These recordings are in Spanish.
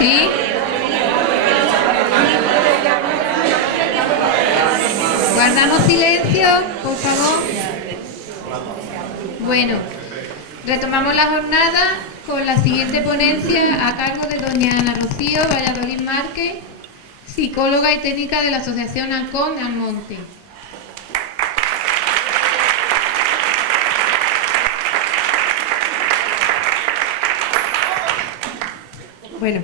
¿Sí? Guardamos silencio, por favor. Bueno, retomamos la jornada con la siguiente ponencia a cargo de doña Ana Rocío Valladolid Márquez, psicóloga y técnica de la Asociación Halcón de Almonte. Bueno,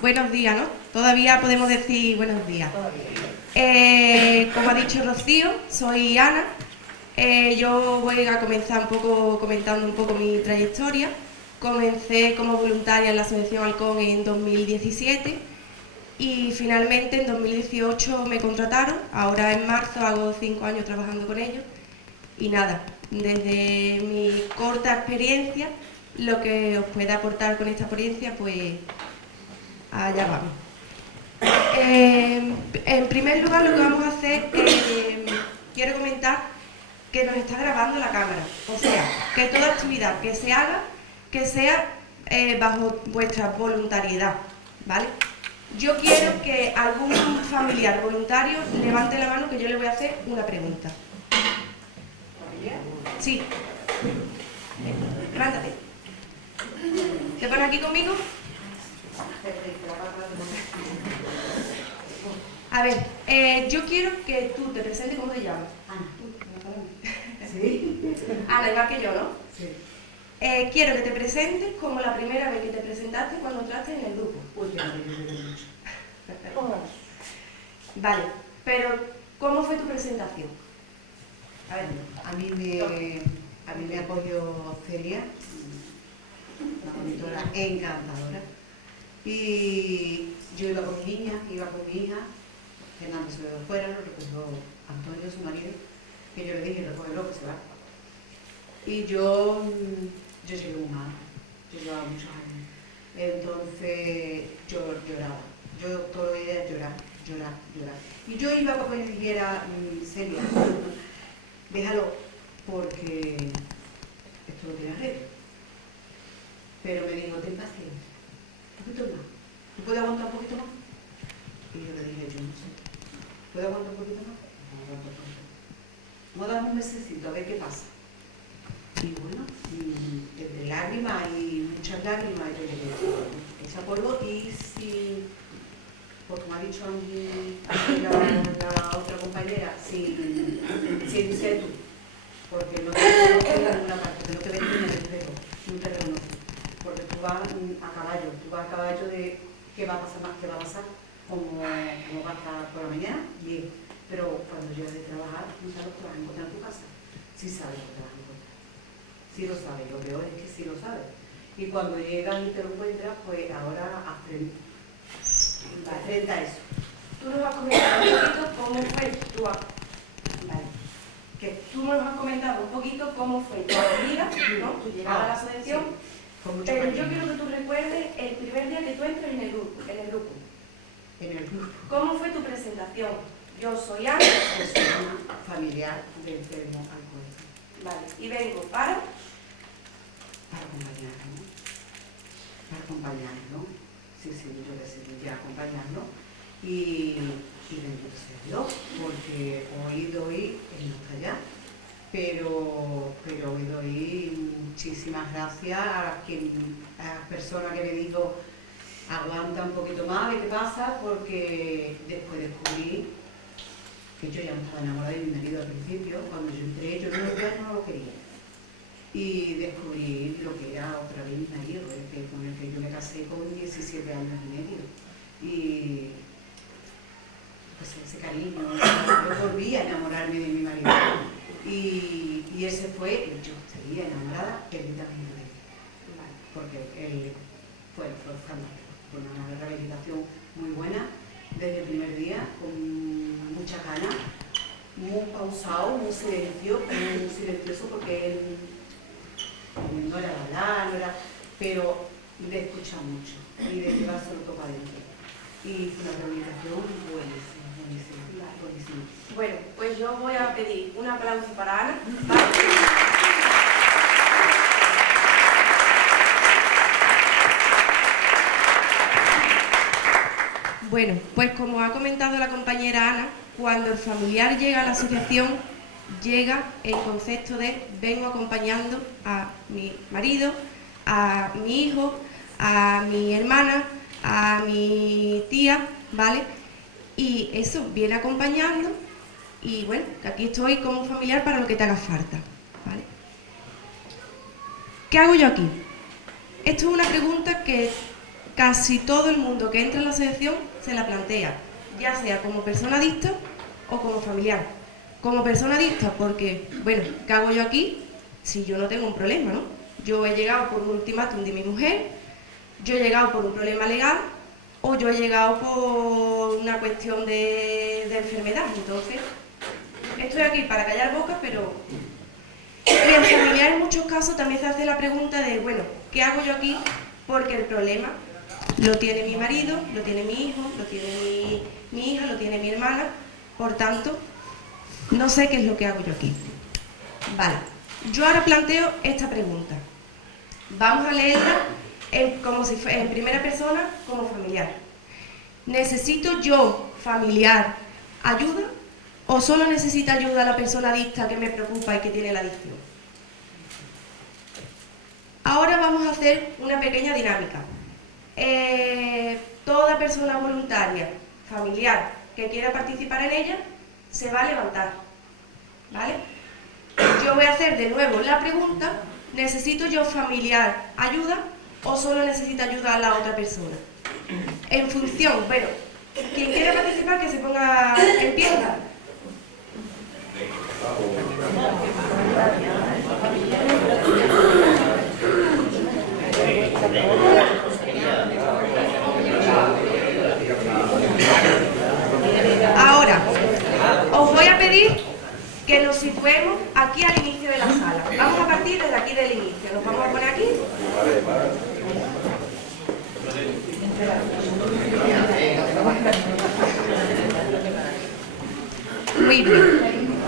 buenos días, ¿no? Todavía podemos decir buenos días. Como ha dicho Rocío, soy Ana. Yo voy a comenzar comentando un poco mi trayectoria. Comencé como voluntaria en la Asociación Halcón en 2017 y finalmente en 2018 me contrataron. Ahora en marzo hago 5 años trabajando con ellos. Y nada, desde mi corta experiencia, lo que os pueda aportar con esta experiencia, pues allá vamos. En primer lugar, lo que vamos a hacer, quiero comentar que nos está grabando la cámara. O sea, que toda actividad que se haga, que sea bajo vuestra voluntariedad, ¿vale? Yo quiero que algún familiar voluntario levante la mano, que yo le voy a hacer una pregunta. Sí. Levántate. ¿Te pones aquí conmigo? A ver, yo quiero que tú te presentes. ¿Cómo te llamas? Ana. ¿Sí? Ana, igual que yo, ¿no? Sí. Quiero que te presentes como la primera vez que te presentaste cuando entraste en el grupo. Uy, que no. Vale, pero ¿cómo fue tu presentación? A ver, a mí me acogió Celia, una monitora encantadora. Y yo iba con mi niña, iba con mi hija. Fernando se quedó fuera, lo recogió Antonio, su marido, que yo le dije, recógelo que se va. Y yo llegué muy mal, yo llevaba muchos años. Entonces yo lloraba, yo todo el día llorar. Y yo iba para que me dijera, Celia, déjalo, porque esto lo tiene arreglo. Pero me dijo, ten paciencia, un poquito más. ¿Tú puedes aguantar un poquito más? Y yo le dije, yo no sé. ¿Puedo aguantar un poquito más? No aguanto un poquito más. Vamos a darme un mesecito a ver qué pasa. Y bueno, entre lágrimas y muchas lágrimas, yo le dije, echa polvo y si, porque me ha dicho a mí la otra compañera, sin ser tú, porque no te reconozco en ninguna parte, no te ves ni en el espejo, no te reconozco, porque tú vas a caballo de qué va a pasar más, qué va a pasar, como va a estar por la mañana, bien, pero cuando llegas de trabajar, no sabes lo que vas a encontrar en tu casa, sí sabes lo que vas a encontrar, sí lo sabes, lo peor es que sí lo sabes, y cuando llegas y te lo encuentras, pues ahora frente a eso. Tú nos has comentado un poquito cómo fue tu... Vale. Que tú nos has comentado un poquito cómo fue tu vida, ¿no? Tu llegada a la asociación. Sí. Pero yo quiero que tú recuerdes el primer día que tú entras en el grupo. ¿Cómo fue tu presentación? Yo soy Ana. Soy una familiar de enfermo alcohólico. Vale. Y vengo para acompañarnos, sí, yo decidí acompañarnos y bendito sea Dios, porque hoy doy, él no está allá, pero hoy doy muchísimas gracias a la persona que me dijo aguanta un poquito más, a ver qué pasa, porque después descubrí que yo ya no estaba enamorada de mi marido al principio, cuando yo entré, yo no lo quería. Y descubrí lo que era otra vez mi marido, con el que yo me casé con 17 años y medio. Y pues ese cariño, yo volví a enamorarme de mi marido. Y ese fue, yo seguía enamorada perdidamente de él, porque él fue fantástico, fue una rehabilitación muy buena desde el primer día, con mucha ganas, muy pausado, muy silencioso, porque él no era hablar, pero de escuchar mucho y de llevárselo todo para adentro. Y fue una rehabilitación buenísima. Bueno, pues yo voy a pedir un aplauso para Ana. ¿Vale? Bueno, pues como ha comentado la compañera Ana, cuando el familiar llega a la asociación, llega en concepto de vengo acompañando a mi marido, a mi hijo, a mi hermana, a mi tía, ¿vale? Y eso, viene acompañando y bueno, que aquí estoy como familiar para lo que te haga falta, ¿vale? ¿Qué hago yo aquí? Esto es una pregunta que casi todo el mundo que entra en la asociación se la plantea, ya sea como persona adicta o como familiar. Como persona adicta porque, bueno, ¿qué hago yo aquí si yo no tengo un problema, no? Yo he llegado por un ultimátum de mi mujer, yo he llegado por un problema legal o yo he llegado por una cuestión de enfermedad. Entonces, estoy aquí para callar bocas, pero... Y en familiar en muchos casos también se hace la pregunta de, bueno, ¿qué hago yo aquí? Porque el problema lo tiene mi marido, lo tiene mi hijo, lo tiene mi hija, lo tiene mi hermana, por tanto, no sé qué es lo que hago yo aquí. Vale, yo ahora planteo esta pregunta. Vamos a leerla como si fuera en primera persona, como familiar. ¿Necesito yo, familiar, ayuda? ¿O solo necesita ayuda la persona adicta que me preocupa y que tiene la adicción? Ahora vamos a hacer una pequeña dinámica. Toda persona voluntaria, familiar, que quiera participar en ella, se va a levantar, ¿vale? Yo voy a hacer de nuevo la pregunta, ¿necesito yo familiar ayuda o solo necesita ayuda a la otra persona? En función, bueno, quien quiera participar que se ponga en pie. Ahora, os voy a pedir que nos situemos aquí al inicio de la sala. Vamos a partir desde aquí del inicio. Nos vamos a poner aquí. Muy bien.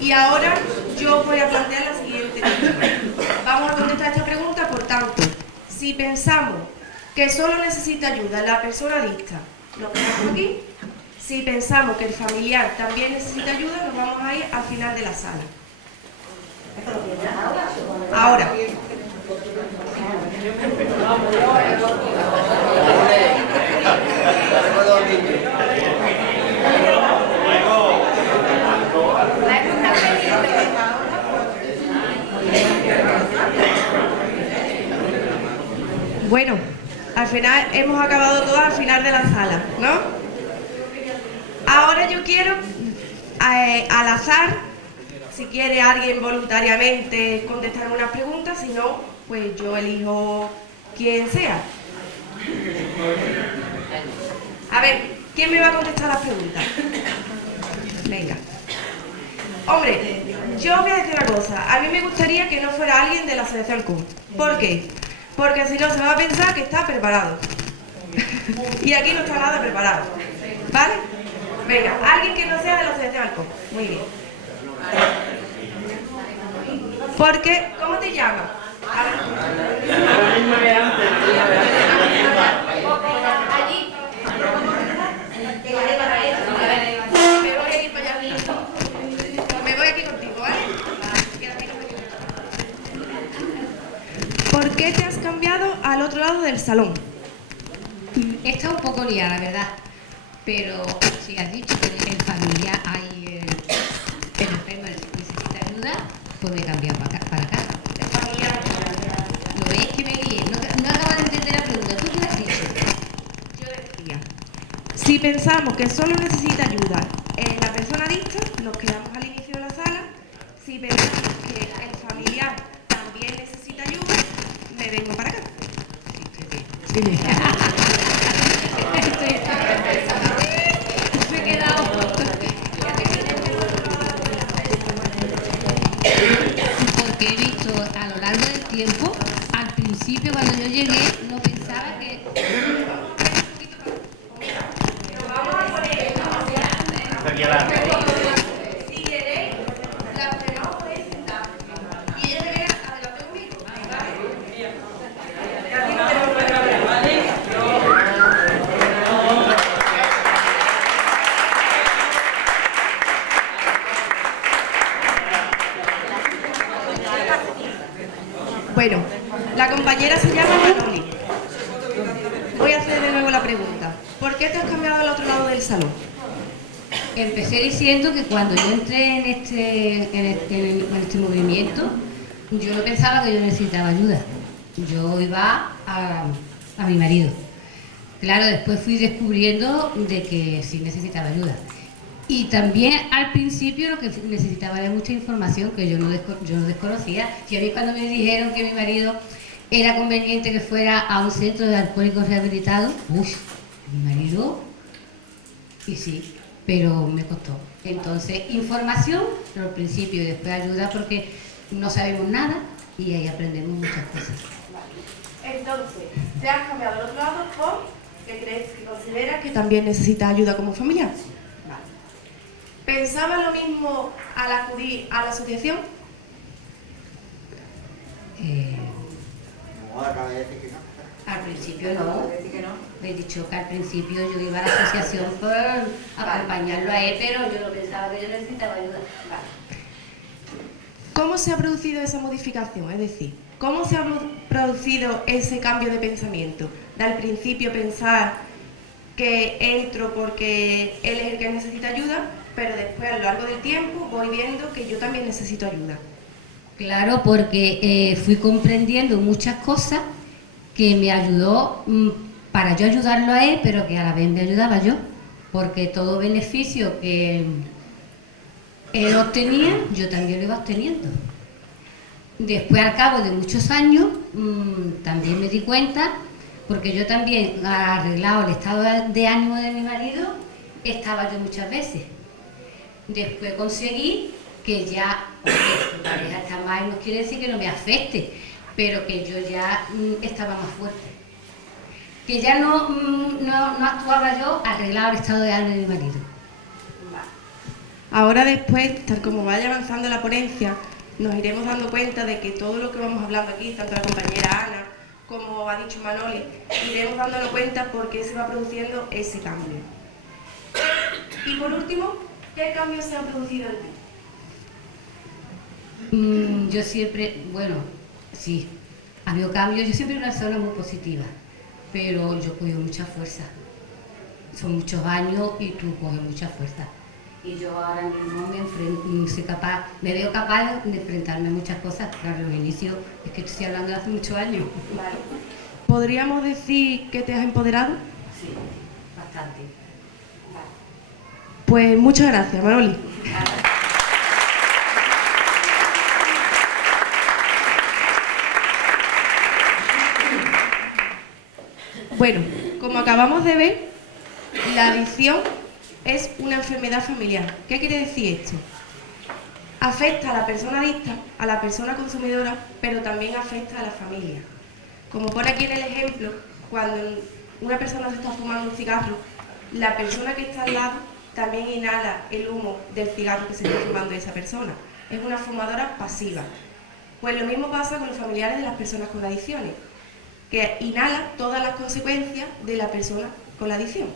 Y ahora yo voy a plantear la siguiente cuestión. Vamos a contestar esta pregunta, por tanto, si pensamos que solo necesita ayuda la persona adicta, nos quedamos aquí. Si pensamos que el familiar también necesita ayuda, nos vamos a ir al final de la sala. Ahora. Bueno, al final hemos acabado todo al final de la sala, ¿no? Ahora yo quiero, al azar, si quiere alguien voluntariamente contestar unas preguntas, si no, pues yo elijo quien sea. A ver, ¿quién me va a contestar las preguntas? Venga. Hombre, yo os voy a decir una cosa. A mí me gustaría que no fuera alguien de la Asociación CUM. ¿Por qué? Porque si no se va a pensar que está preparado. Y aquí no está nada preparado. ¿Vale? Venga, alguien que no sea de la Asociación Alcohol. Muy bien. Porque, ¿cómo te llamas? Allí. Me voy a ir para allá. Me voy aquí contigo, ¿vale? ¿Por qué te has cambiado al otro lado del salón? He estado un poco liada, la verdad. Pero si has dicho que en familia hay el enfermo necesita ayuda, pues me he cambiado para acá. ¿Lo veis que me guíe? No acabo de entender la pregunta. ¿Tú qué has dicho? Yo decía, si pensamos que solo necesita ayuda la persona adicta, nos quedamos al inicio de la sala. Si pensamos que el familiar también necesita ayuda, me vengo para acá. Sí. Me he quedado. Porque he visto a lo largo del tiempo, al principio cuando yo llegué, no pensaba que... Vamos a poner si queréis, la frenamos podéis sentar. Y ella se viene adelante conmigo. ¿Vale? Y aquí no tenemos que hablar, ¿vale? del salón. Empecé diciendo que cuando yo entré en este movimiento, yo no pensaba que yo necesitaba ayuda. Yo iba a mi marido. Claro, después fui descubriendo de que sí necesitaba ayuda. Y también al principio lo que necesitaba era mucha información que yo no desconocía. Y a mí cuando me dijeron que mi marido era conveniente que fuera a un centro de alcohólicos rehabilitados, uff, mi marido, y sí, pero me costó. Entonces, información al principio y después ayuda porque no sabemos nada y ahí aprendemos muchas cosas. Entonces, te has cambiado al otro lado por que crees que consideras que también necesitas ayuda como familiar. Vale. ¿Pensabas lo mismo al acudir a la asociación? Al principio no. Le he dicho que al principio yo iba a la asociación por acompañarlo a él, pero yo no pensaba que yo necesitaba ayuda. Vale. ¿Cómo se ha producido esa modificación? Es decir, ¿cómo se ha producido ese cambio de pensamiento? De al principio pensar que entro porque él es el que necesita ayuda, pero después a lo largo del tiempo voy viendo que yo también necesito ayuda. Claro, porque fui comprendiendo muchas cosas que me ayudó para yo ayudarlo a él, pero que a la vez me ayudaba yo, porque todo beneficio que él obtenía, yo también lo iba obteniendo. Después, al cabo de muchos años, también me di cuenta, porque yo también, arreglado el estado de ánimo de mi marido, estaba yo muchas veces. Después conseguí que ya, mi pareja está mal, no quiere decir que no me afecte, pero que yo ya estaba más fuerte. Que ya no actuaba yo arreglado el estado de ánimo de mi marido. Ahora después, tal como vaya avanzando la ponencia, nos iremos dando cuenta de que todo lo que vamos hablando aquí, tanto la compañera Ana como ha dicho Manoli, iremos dándonos cuenta por qué se va produciendo ese cambio. Y por último, ¿qué cambios se han producido en ti? Yo siempre, bueno, sí, ha habido cambios, yo siempre una persona muy positiva, pero yo cojo mucha fuerza. Son muchos años y tú coges mucha fuerza. Y yo ahora mismo me veo capaz de enfrentarme a muchas cosas. Claro, al inicio es que estoy hablando de hace muchos años. Vale. ¿Podríamos decir que te has empoderado? Sí, bastante. Vale. Pues muchas gracias, Manoli. Bueno, como acabamos de ver, la adicción es una enfermedad familiar. ¿Qué quiere decir esto? Afecta a la persona adicta, a la persona consumidora, pero también afecta a la familia. Como pone aquí en el ejemplo, cuando una persona se está fumando un cigarro, la persona que está al lado también inhala el humo del cigarro que se está fumando esa persona. Es una fumadora pasiva. Pues lo mismo pasa con los familiares de las personas con adicciones, que inhalan todas las consecuencias de la persona con la adicción.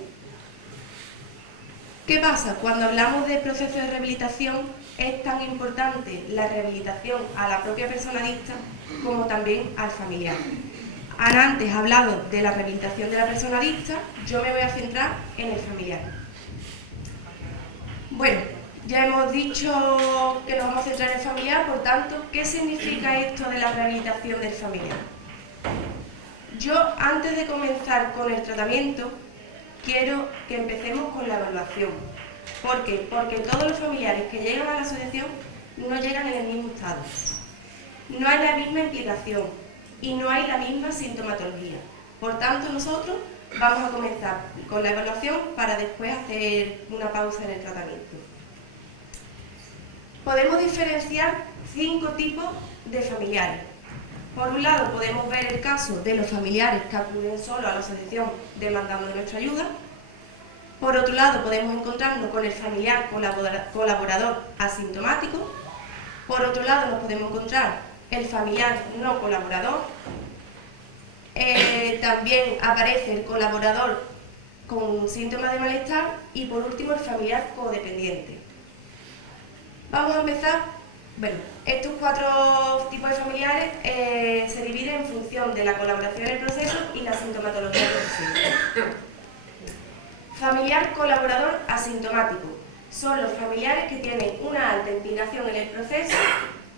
¿Qué pasa? Cuando hablamos de proceso de rehabilitación, es tan importante la rehabilitación a la propia persona adicta como también al familiar. Ana antes ha hablado de la rehabilitación de la persona adicta, yo me voy a centrar en el familiar. Bueno, ya hemos dicho que nos vamos a centrar en el familiar, por tanto, ¿qué significa esto de la rehabilitación del familiar? Yo, antes de comenzar con el tratamiento, quiero que empecemos con la evaluación. ¿Por qué? Porque todos los familiares que llegan a la asociación no llegan en el mismo estado. No hay la misma implicación y no hay la misma sintomatología. Por tanto, nosotros vamos a comenzar con la evaluación para después hacer una pausa en el tratamiento. Podemos diferenciar 5 tipos de familiares. Por un lado, podemos ver el caso de los familiares que acuden solo a la asociación demandando nuestra ayuda. Por otro lado, podemos encontrarnos con el familiar colaborador asintomático. Por otro lado, nos podemos encontrar el familiar no colaborador. También aparece el colaborador con síntomas de malestar y por último el familiar codependiente. Vamos a empezar. Bueno, estos 4 tipos de familiares se dividen en función de la colaboración en el proceso y la sintomatología del paciente. Familiar colaborador asintomático. Son los familiares que tienen una alta implicación en el proceso,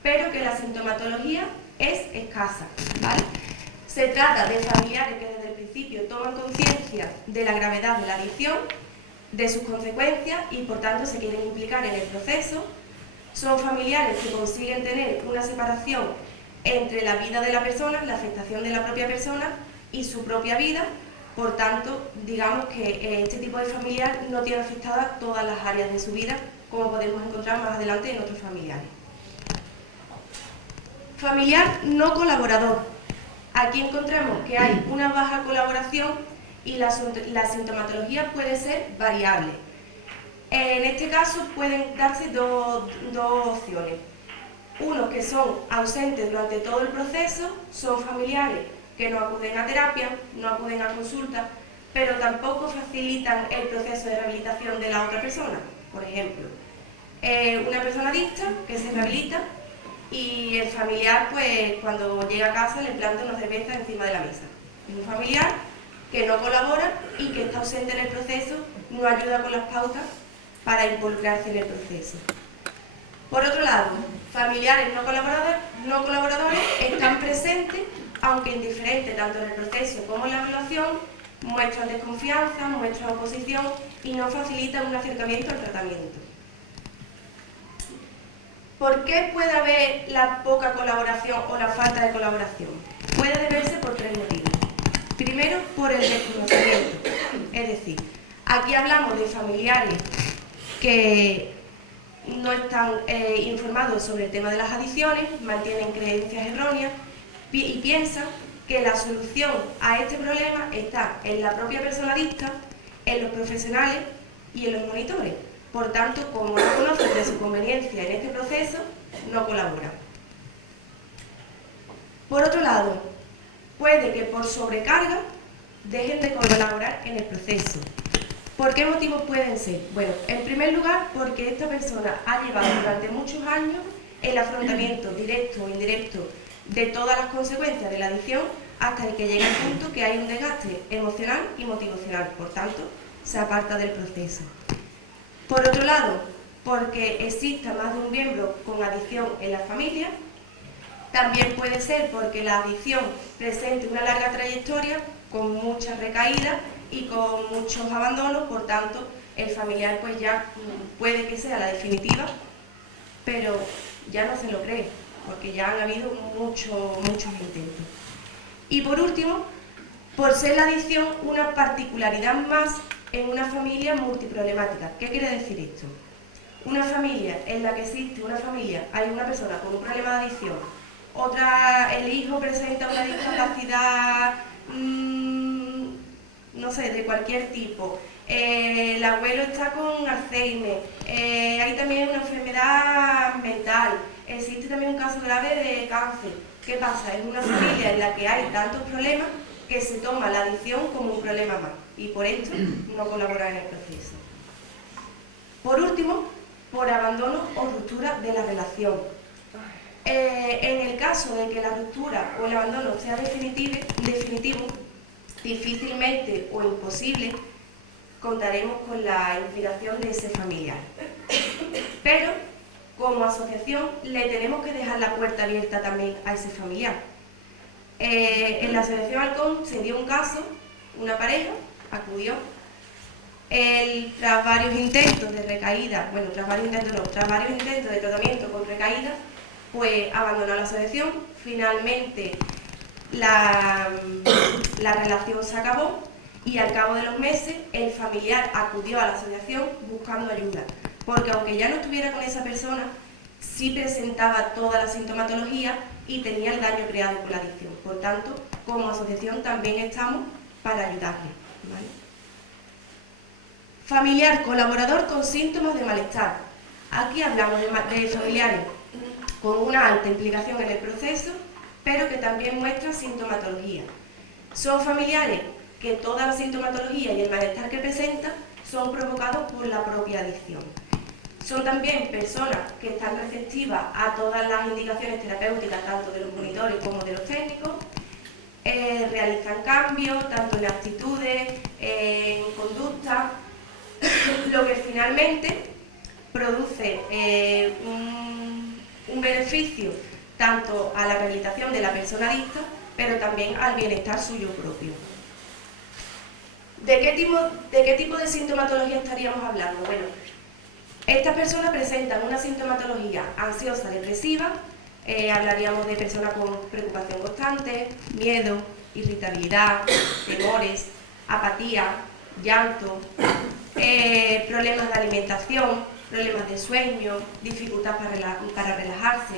pero que la sintomatología es escasa, ¿vale? Se trata de familiares que desde el principio toman conciencia de la gravedad de la adicción, de sus consecuencias y por tanto se quieren implicar en el proceso. Son familiares que consiguen tener una separación entre la vida de la persona, la afectación de la propia persona y su propia vida. Por tanto, digamos que este tipo de familiar no tiene afectadas todas las áreas de su vida, como podemos encontrar más adelante en otros familiares. Familiar no colaborador. Aquí encontramos que hay una baja colaboración y la sintomatología puede ser variable. En este caso pueden darse dos opciones. Unos que son ausentes durante todo el proceso, son familiares que no acuden a terapia, no acuden a consulta, pero tampoco facilitan el proceso de rehabilitación de la otra persona. Por ejemplo, una persona adicta que se rehabilita y el familiar, pues cuando llega a casa le planta una cerveza encima de la mesa. Es un familiar que no colabora y que está ausente en el proceso, no ayuda con las pautas para involucrarse en el proceso. Por otro lado, familiares no colaboradores están presentes, aunque indiferentes tanto en el proceso como en la evaluación, muestran desconfianza, muestran oposición y no facilitan un acercamiento al tratamiento. ¿Por qué puede haber la poca colaboración o la falta de colaboración? Puede deberse por tres motivos. Primero, por el desconocimiento. Es decir, aquí hablamos de familiares que no están informados sobre el tema de las adicciones, mantienen creencias erróneas y piensan que la solución a este problema está en la propia persona adicta, en los profesionales y en los monitores. Por tanto, como no conocen de su conveniencia en este proceso, no colaboran. Por otro lado, puede que por sobrecarga dejen de colaborar en el proceso. ¿Por qué motivos pueden ser? Bueno, en primer lugar, porque esta persona ha llevado durante muchos años el afrontamiento directo o indirecto de todas las consecuencias de la adicción hasta el que llega el punto que hay un desgaste emocional y motivacional. Por tanto, se aparta del proceso. Por otro lado, porque exista más de un miembro con adicción en la familia. También puede ser porque la adicción presente una larga trayectoria con muchas recaídas y con muchos abandonos, por tanto, el familiar pues ya puede que sea la definitiva, pero ya no se lo cree, porque ya han habido muchos intentos. Y por último, por ser la adicción una particularidad más en una familia multiproblemática. ¿Qué quiere decir esto? Una familia en la que existe hay una persona con un problema de adicción, el hijo presenta una discapacidad, no sé, de cualquier tipo, el abuelo está con Alzheimer, hay también una enfermedad mental, existe también un caso grave de cáncer. ¿Qué pasa? Es una familia en la que hay tantos problemas que se toma la adicción como un problema más y por esto no colabora en el proceso. Por último, por abandono o ruptura de la relación. En el caso de que la ruptura o el abandono sea definitivo, difícilmente o imposible contaremos con la implicación de ese familiar. Pero, como asociación, le tenemos que dejar la puerta abierta también a ese familiar. En la asociación Halcón se dio un caso, una pareja acudió, tras varios intentos de recaída, tras varios intentos de tratamiento con recaídas, pues abandonó la asociación. Finalmente la relación se acabó y al cabo de los meses el familiar acudió a la asociación buscando ayuda, porque aunque ya no estuviera con esa persona, sí presentaba toda la sintomatología y tenía el daño creado por la adicción. Por tanto, como asociación también estamos para ayudarle, ¿vale? Familiar colaborador con síntomas de malestar. Aquí hablamos de familiares con una alta implicación en el proceso, pero que también muestran sintomatología. Son familiares que toda la sintomatología y el malestar que presentan son provocados por la propia adicción. Son también personas que están receptivas a todas las indicaciones terapéuticas, tanto de los monitores como de los técnicos, realizan cambios, tanto en actitudes, en conducta, igualmente produce un beneficio tanto a la rehabilitación de la persona adicta, pero también al bienestar suyo propio. ¿De qué tipo de sintomatología estaríamos hablando? Bueno, estas personas presentan una sintomatología ansiosa, depresiva, hablaríamos de personas con preocupación constante, miedo, irritabilidad, temores, apatía, llanto, problemas de alimentación, problemas de sueño, dificultad para relajarse.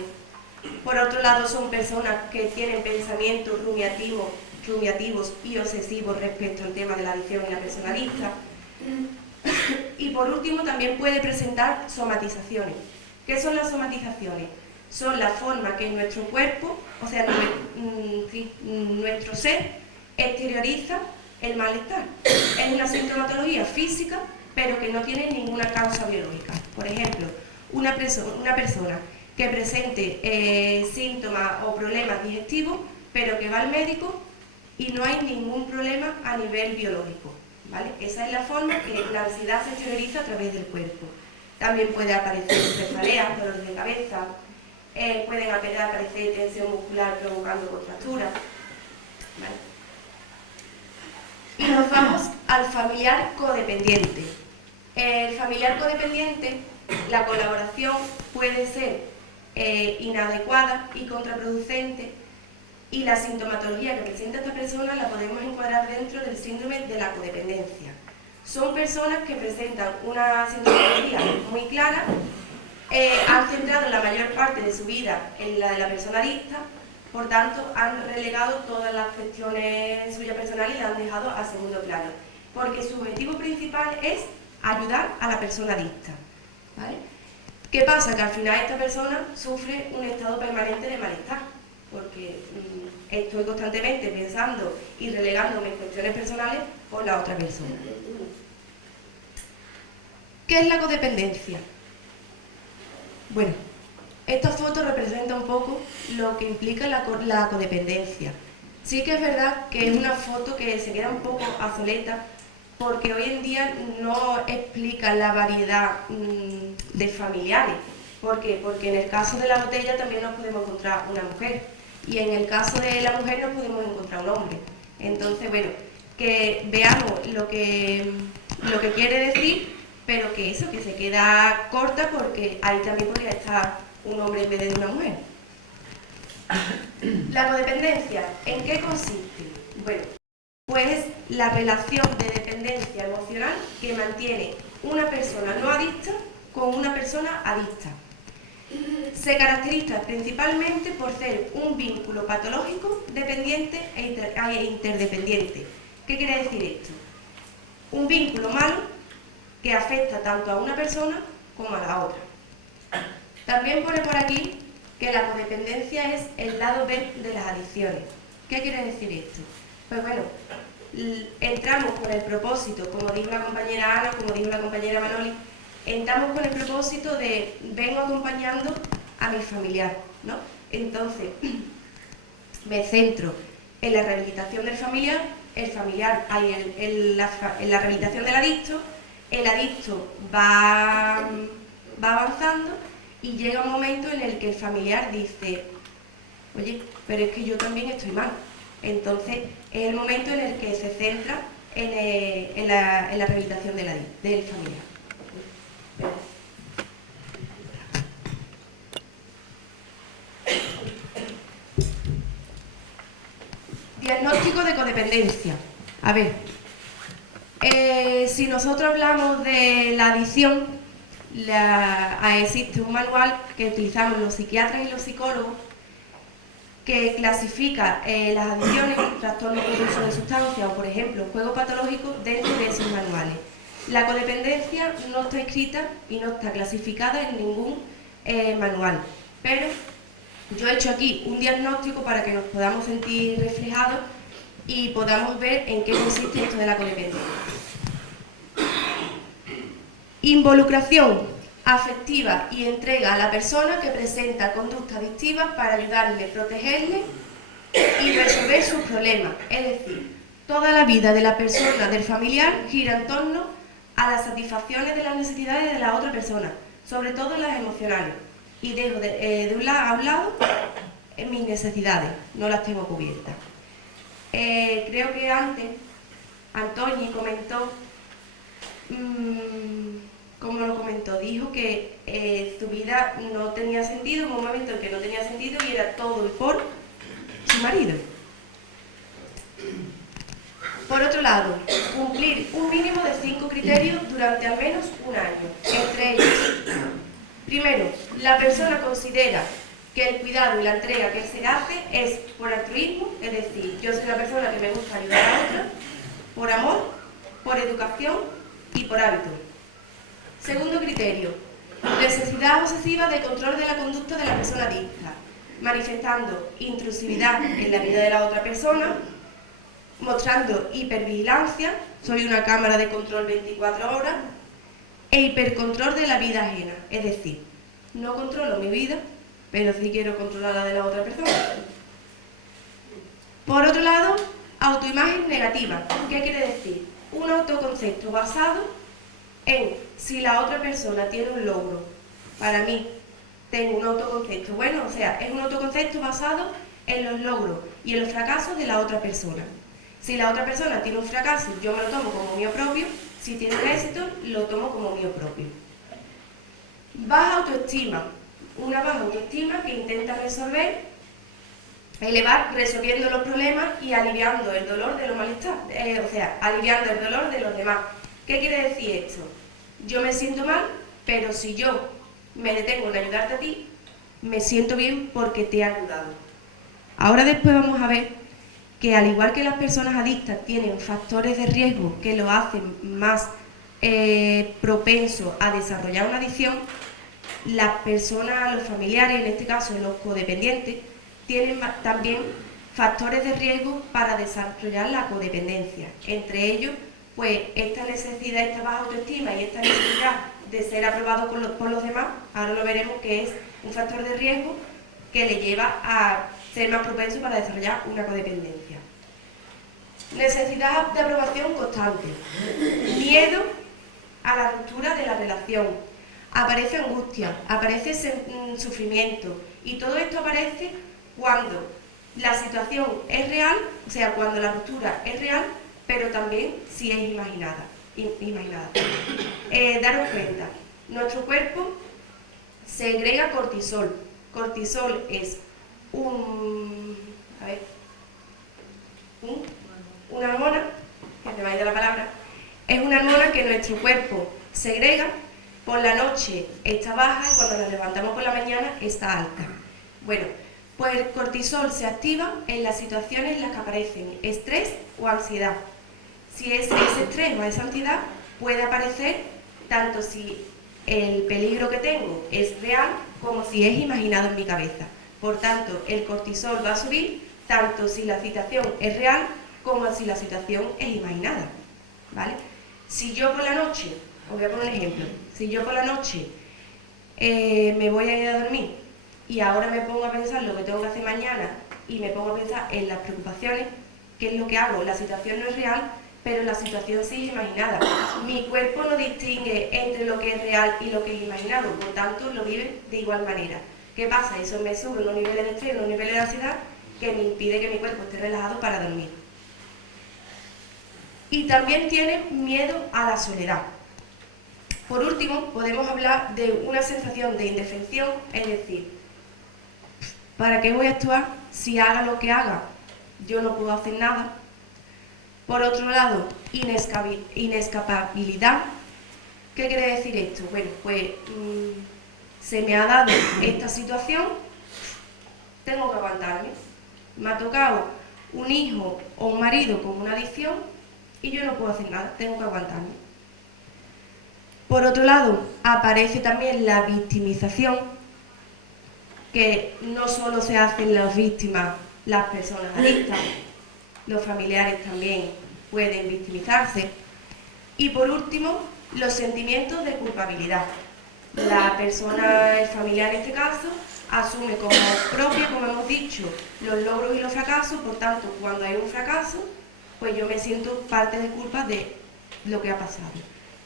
Por otro lado, son personas que tienen pensamientos rumiativos y obsesivos respecto al tema de la adicción y la persona adicta. Y por último, también puede presentar somatizaciones. ¿Qué son las somatizaciones? Son la forma que nuestro cuerpo, o sea, nuestro ser, exterioriza el malestar. Es una sintomatología física, pero que no tiene ninguna causa biológica. Por ejemplo, una persona que presente síntomas o problemas digestivos, pero que va al médico y no hay ningún problema a nivel biológico, ¿vale? Esa es la forma que la ansiedad se exterioriza a través del cuerpo. También puede aparecer cefaleas, dolores de cabeza, pueden aparecer tensión muscular provocando contracturas, ¿vale? Y nos vamos al familiar codependiente. El familiar codependiente, la colaboración puede ser inadecuada y contraproducente, y la sintomatología que presenta esta persona la podemos encuadrar dentro del síndrome de la codependencia. Son personas que presentan una sintomatología muy clara, han centrado la mayor parte de su vida en la de la persona adicta, por tanto han relegado todas las cuestiones suyas personales y las han dejado a segundo plano, porque su objetivo principal es ayudar a la persona adicta, ¿vale? ¿Qué pasa? Que al final esta persona sufre un estado permanente de malestar, porque estoy constantemente pensando y relegándome en cuestiones personales por la otra persona. ¿Qué es la codependencia? Bueno, esta foto representa un poco lo que implica la codependencia. Sí que es verdad que es una foto que se queda un poco obsoleta, porque hoy en día no explica la variedad de familiares. ¿Por qué? Porque en el caso de la botella también nos podemos encontrar una mujer, y en el caso de la mujer nos podemos encontrar un hombre. Entonces, bueno, que veamos lo que quiere decir, pero que eso, que se queda corta, porque ahí también podría estar un hombre en vez de una mujer. La codependencia, ¿en qué consiste? Bueno, pues la relación de dependencia emocional que mantiene una persona no adicta con una persona adicta. Se caracteriza principalmente por ser un vínculo patológico, dependiente e interdependiente. ¿Qué quiere decir esto? Un vínculo malo que afecta tanto a una persona como a la otra. También pone por aquí que la codependencia es el lado B de las adicciones. ¿Qué quiere decir esto? Pues bueno, entramos con el propósito, como dijo la compañera Ana, como dijo la compañera Manoli, entramos con el propósito de vengo acompañando a mi familiar, ¿no? Entonces, me centro en la rehabilitación del familiar, en la rehabilitación del adicto, el adicto va avanzando y llega un momento en el que el familiar dice, oye, pero es que yo también estoy mal. Entonces, es el momento en el que se centra en la rehabilitación del familiar. Diagnóstico de codependencia. A ver, si nosotros hablamos de la adicción, existe un manual que utilizamos los psiquiatras y los psicólogos que clasifica las adicciones, trastornos por uso de sustancias o, por ejemplo, juego patológico dentro de esos manuales. La codependencia no está escrita y no está clasificada en ningún manual, pero yo he hecho aquí un diagnóstico para que nos podamos sentir reflejados y podamos ver en qué consiste esto de la codependencia. Involucración afectiva y entrega a la persona que presenta conductas adictivas para ayudarle, protegerle y resolver sus problemas. Es decir, toda la vida de la persona, del familiar, gira en torno a las satisfacciones de las necesidades de la otra persona, sobre todo las emocionales, y dejo a un lado mis necesidades, no las tengo cubiertas. Creo que antes Antoñi comentó, ¿cómo lo comentó? Dijo que su vida no tenía sentido, en un momento en que no tenía sentido y era todo por su marido. Por otro lado, cumplir un mínimo de 5 criterios durante al menos un año. Entre ellos, primero, la persona considera que el cuidado y la entrega que se hace es por altruismo, es decir, yo soy una persona que me gusta ayudar a otra, por amor, por educación y por hábito. Segundo criterio, necesidad obsesiva de control de la conducta de la persona adicta, manifestando intrusividad en la vida de la otra persona, mostrando hipervigilancia, soy una cámara de control 24 horas, e hipercontrol de la vida ajena, es decir, no controlo mi vida, pero sí quiero controlar la de la otra persona. Por otro lado, autoimagen negativa. ¿Qué quiere decir? Un autoconcepto basado en si la otra persona tiene un logro. Para mí, tengo un autoconcepto bueno, o sea, es un autoconcepto basado en los logros y en los fracasos de la otra persona. Si la otra persona tiene un fracaso, yo me lo tomo como mío propio. Si tiene un éxito, lo tomo como mío propio. Baja autoestima. Una baja autoestima que intenta resolviendo los problemas y aliviando el dolor de los malestar, aliviando el dolor de los demás. ¿Qué quiere decir esto? Yo me siento mal, pero si yo me detengo en ayudarte a ti, me siento bien porque te he ayudado. Ahora después vamos a ver que al igual que las personas adictas tienen factores de riesgo que lo hacen más propensos a desarrollar una adicción, las personas, los familiares, en este caso los codependientes, tienen también factores de riesgo para desarrollar la codependencia. Entre ellos, pues esta necesidad, esta baja autoestima y esta necesidad de ser aprobado por los demás, ahora lo veremos que es un factor de riesgo que le lleva a ser más propenso para desarrollar una codependencia. Necesidad de aprobación constante. Miedo a la ruptura de la relación. Aparece angustia, aparece sufrimiento y todo esto aparece cuando la situación es real, o sea, cuando la ruptura es real, pero también si es imaginada. Daros cuenta, nuestro cuerpo segrega cortisol. Cortisol es una hormona, que me va a ir la palabra, es una hormona que nuestro cuerpo segrega. Por la noche está baja y cuando nos levantamos por la mañana está alta. Bueno, pues el cortisol se activa en las situaciones en las que aparecen estrés o ansiedad. Si es ese estrés o esa ansiedad, puede aparecer tanto si el peligro que tengo es real como si es imaginado en mi cabeza. Por tanto, el cortisol va a subir tanto si la situación es real como si la situación es imaginada. ¿Vale? Si yo por la noche, os voy a poner un ejemplo, si yo por la noche me voy a ir a dormir y ahora me pongo a pensar lo que tengo que hacer mañana y me pongo a pensar en las preocupaciones, ¿qué es lo que hago? La situación no es real, pero la situación sí es imaginada. Mi cuerpo no distingue entre lo que es real y lo que es imaginado, por tanto lo vive de igual manera. ¿Qué pasa? Eso me sube unos niveles de estrés, unos niveles de ansiedad que me impide que mi cuerpo esté relajado para dormir. Y también tiene miedo a la soledad. Por último, podemos hablar de una sensación de indefensión, es decir, ¿para qué voy a actuar si haga lo que haga? Yo no puedo hacer nada. Por otro lado, inescapabilidad. ¿Qué quiere decir esto? Bueno, pues se me ha dado esta situación, tengo que aguantarme. Me ha tocado un hijo o un marido con una adicción y yo no puedo hacer nada, tengo que aguantarme. Por otro lado, aparece también la victimización, que no solo se hacen las víctimas las personas adictas, los familiares también pueden victimizarse. Y por último, los sentimientos de culpabilidad. La persona, el familiar en este caso, asume como propia, como hemos dicho, los logros y los fracasos, por tanto, cuando hay un fracaso, pues yo me siento parte de culpa de lo que ha pasado.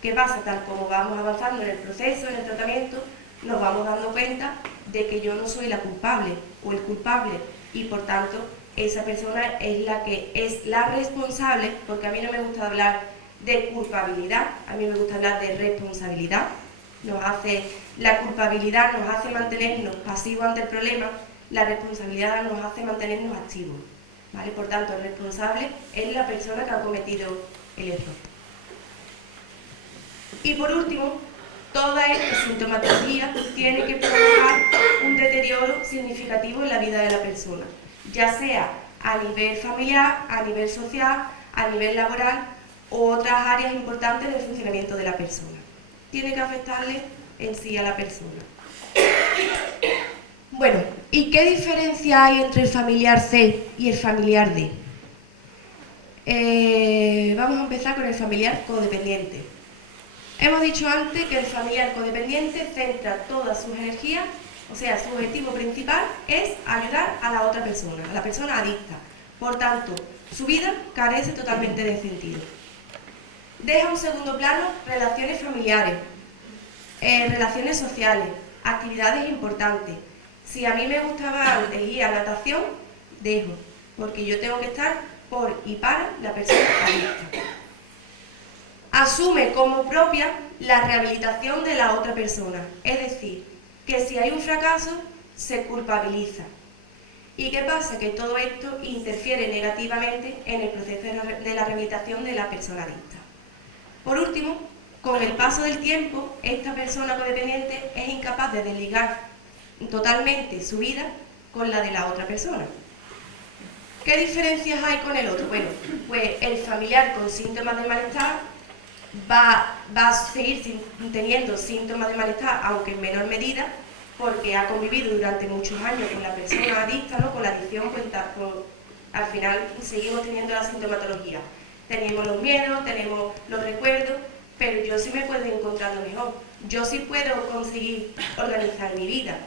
¿Qué pasa? Tal como vamos avanzando en el proceso, en el tratamiento, nos vamos dando cuenta de que yo no soy la culpable o el culpable y por tanto esa persona es la que es la responsable, porque a mí no me gusta hablar de culpabilidad, a mí me gusta hablar de responsabilidad. La culpabilidad nos hace mantenernos pasivos ante el problema, la responsabilidad nos hace mantenernos activos, ¿vale? Por tanto, el responsable es la persona que ha cometido el error. Y por último, toda esta sintomatología tiene que provocar un deterioro significativo en la vida de la persona, ya sea a nivel familiar, a nivel social, a nivel laboral o otras áreas importantes del funcionamiento de la persona. Tiene que afectarle en sí a la persona. Bueno, ¿y qué diferencia hay entre el familiar C y el familiar D? Vamos a empezar con el familiar codependiente. Hemos dicho antes que el familiar codependiente centra todas sus energías, o sea, su objetivo principal es ayudar a la otra persona, a la persona adicta. Por tanto, su vida carece totalmente de sentido. Deja en segundo plano relaciones familiares, relaciones sociales, actividades importantes. Si a mí me gustaba antes ir a natación, dejo, porque yo tengo que estar por y para la persona adicta. Asume como propia la rehabilitación de la otra persona, es decir, que si hay un fracaso, se culpabiliza. ¿Y qué pasa? Que todo esto interfiere negativamente en el proceso de la rehabilitación de la persona adicta. Por último, con el paso del tiempo, esta persona codependiente es incapaz de desligar totalmente su vida con la de la otra persona. ¿Qué diferencias hay con el otro? Bueno, pues el familiar con síntomas de malestar va a seguir teniendo síntomas de malestar, aunque en menor medida, porque ha convivido durante muchos años con la persona adicta, ¿no? Con la adicción, pues, al final seguimos teniendo la sintomatología. Tenemos los miedos, tenemos los recuerdos, pero yo sí me puedo ir encontrando mejor. Yo sí puedo conseguir organizar mi vida.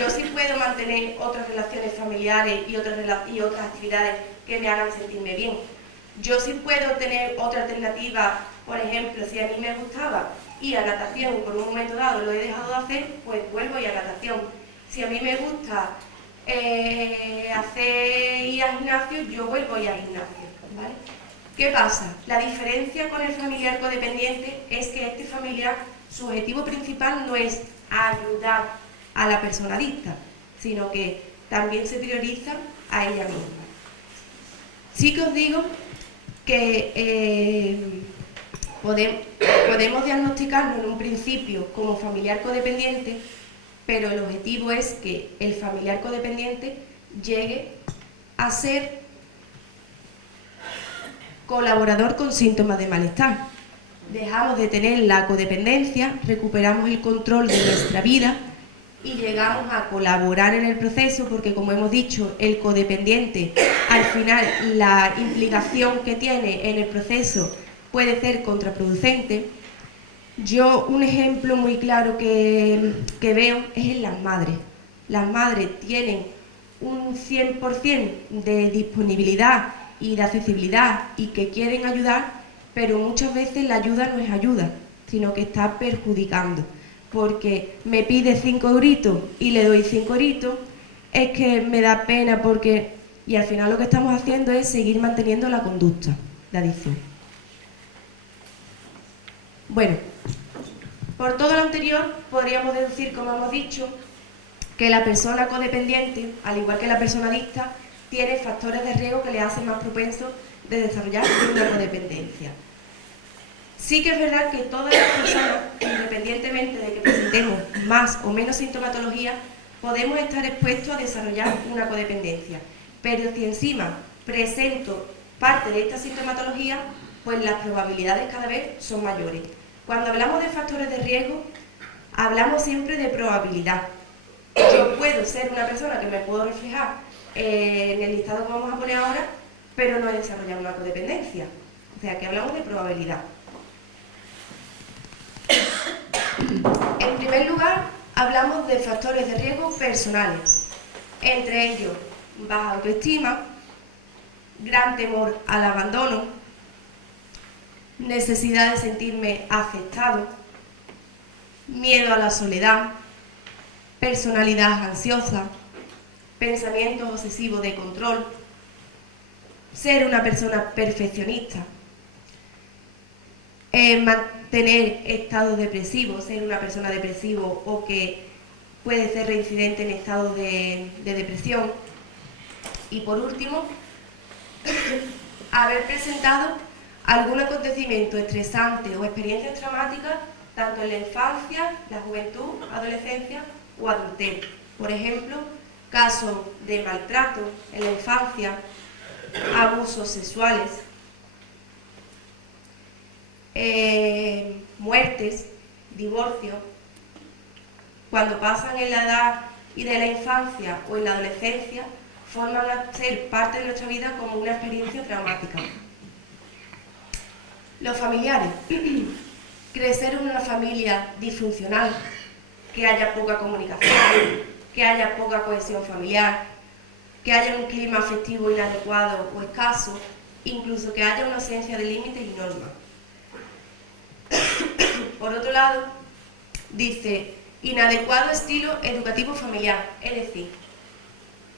Yo sí puedo mantener otras relaciones familiares y otras actividades que me hagan sentirme bien. Yo sí puedo tener otra alternativa, por ejemplo, si a mí me gustaba ir a natación y por un momento dado lo he dejado de hacer, pues vuelvo a ir a natación. Si a mí me gusta ir al gimnasio, yo vuelvo a ir al gimnasio, ¿vale? ¿Qué pasa? La diferencia con el familiar codependiente es que este familiar, su objetivo principal no es ayudar a la persona adicta, sino que también se prioriza a ella misma. Sí que os digo que podemos diagnosticarlo en un principio como familiar codependiente, pero el objetivo es que el familiar codependiente llegue a ser colaborador con síntomas de malestar. Dejamos de tener la codependencia, recuperamos el control de nuestra vida y llegamos a colaborar en el proceso, porque como hemos dicho, el codependiente, al final la implicación que tiene en el proceso puede ser contraproducente. Yo un ejemplo muy claro que veo es en las madres. Las madres tienen un 100% de disponibilidad y de accesibilidad y que quieren ayudar, pero muchas veces la ayuda no es ayuda, sino que está perjudicando, porque me pide 5 euritos y le doy 5 euritos, es que me da pena porque... Y al final lo que estamos haciendo es seguir manteniendo la conducta de adicción. Bueno, por todo lo anterior podríamos deducir, como hemos dicho, que la persona codependiente, al igual que la persona adicta, tiene factores de riesgo que le hacen más propenso de desarrollar una codependencia. Sí que es verdad que todas las personas, independientemente de que presentemos más o menos sintomatología, podemos estar expuestos a desarrollar una codependencia. Pero si encima presento parte de esta sintomatología, pues las probabilidades cada vez son mayores. Cuando hablamos de factores de riesgo, hablamos siempre de probabilidad. Yo puedo ser una persona que me puedo reflejar en el listado que vamos a poner ahora, pero no he desarrollado una codependencia. O sea, que hablamos de probabilidad. En primer lugar, hablamos de factores de riesgo personales. Entre ellos, baja autoestima, gran temor al abandono, necesidad de sentirme aceptado, miedo a la soledad, personalidad ansiosa, pensamientos obsesivos de control, ser una persona perfeccionista, mantener estados depresivos, ser una persona depresivo o que puede ser reincidente en estados de depresión. Y por último, haber presentado algún acontecimiento estresante o experiencias traumáticas tanto en la infancia, la juventud, adolescencia o adultez. Por ejemplo, casos de maltrato en la infancia, abusos sexuales, muertes, divorcios. Cuando pasan en la edad y de la infancia o en la adolescencia, forman a ser parte de nuestra vida como una experiencia traumática. Los familiares. Crecer en una familia disfuncional, que haya poca comunicación, que haya poca cohesión familiar, que haya un clima afectivo inadecuado o escaso, incluso que haya una ausencia de límites y normas. Por otro lado, dice, inadecuado estilo educativo familiar, es decir,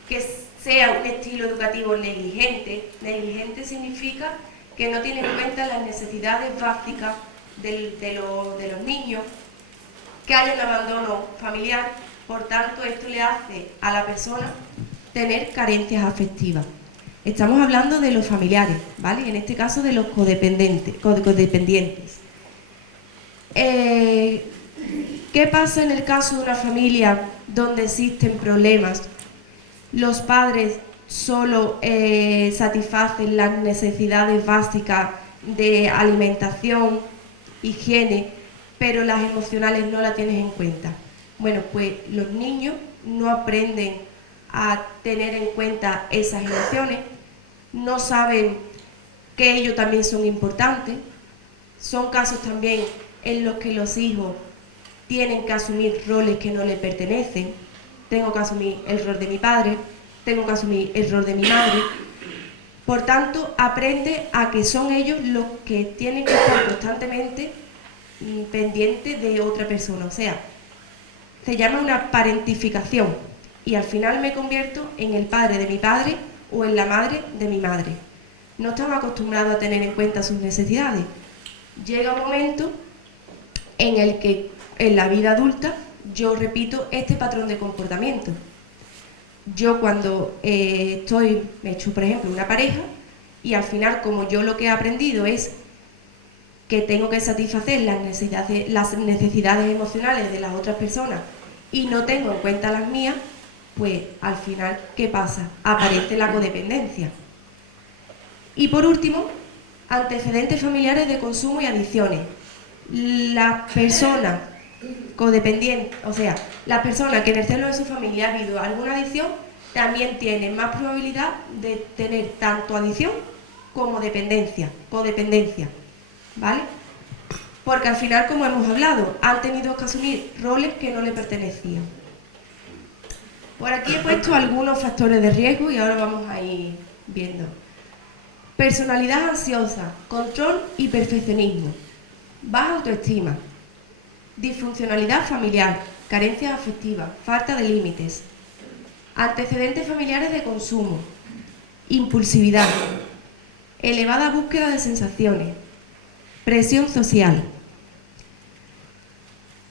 que sea un estilo educativo negligente. Negligente significa que no tiene en cuenta las necesidades básicas de los niños, que haya un abandono familiar. Por tanto, esto le hace a la persona tener carencias afectivas. Estamos hablando de los familiares, ¿vale? Y en este caso de los codependientes. ¿Qué pasa en el caso de una familia donde existen problemas? Los padres solo satisfacen las necesidades básicas de alimentación, higiene, pero las emocionales no las tienes en cuenta. Bueno, pues los niños no aprenden a tener en cuenta esas emociones, no saben que ellos también son importantes. Son casos también en los que los hijos tienen que asumir roles que no les pertenecen. Tengo que asumir el rol de mi padre, tengo que asumir el rol de mi madre. Por tanto, aprende a que son ellos los que tienen que estar constantemente pendientes de otra persona. O sea, se llama una parentificación y al final me convierto en el padre de mi padre o en la madre de mi madre. No estamos acostumbrados a tener en cuenta sus necesidades. Llega un momento en el que en la vida adulta yo repito este patrón de comportamiento. Yo cuando me he hecho, por ejemplo, una pareja y al final, como yo lo que he aprendido es que tengo que satisfacer las necesidades emocionales de las otras personas y no tengo en cuenta las mías, pues al final, ¿qué pasa? Aparece la codependencia. Y por último, antecedentes familiares de consumo y adicciones. Las personas codependientes, o sea, las personas que en el seno de su familia ha habido alguna adicción, también tienen más probabilidad de tener tanto adicción como codependencia, ¿vale? Porque al final, como hemos hablado, han tenido que asumir roles que no les pertenecían. Por aquí he puesto algunos factores de riesgo y ahora vamos a ir viendo. Personalidad ansiosa, control y perfeccionismo, baja autoestima, disfuncionalidad familiar, carencias afectivas, falta de límites, antecedentes familiares de consumo, impulsividad, elevada búsqueda de sensaciones, presión social.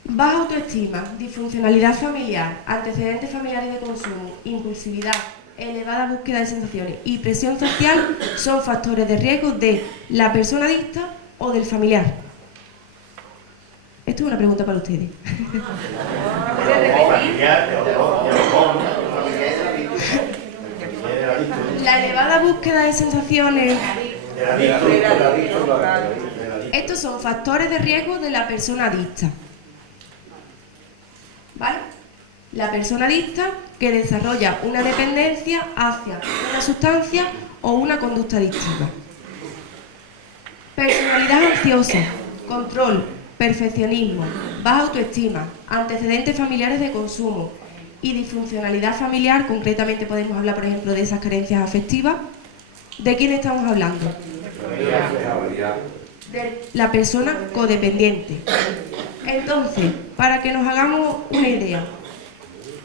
Baja autoestima, disfuncionalidad familiar, antecedentes familiares de consumo, impulsividad, elevada búsqueda de sensaciones y presión social son factores de riesgo de la persona adicta o del familiar. Esto es una pregunta para ustedes. La elevada búsqueda de sensaciones. Estos son factores de riesgo de la persona adicta. ¿Vale? La persona adicta que desarrolla una dependencia hacia una sustancia o una conducta adictiva. Personalidad ansiosa, control, perfeccionismo, baja autoestima, antecedentes familiares de consumo y disfuncionalidad familiar. Concretamente podemos hablar, por ejemplo, de esas carencias afectivas. ¿De quién estamos hablando? de la persona codependiente. Entonces, para que nos hagamos una idea,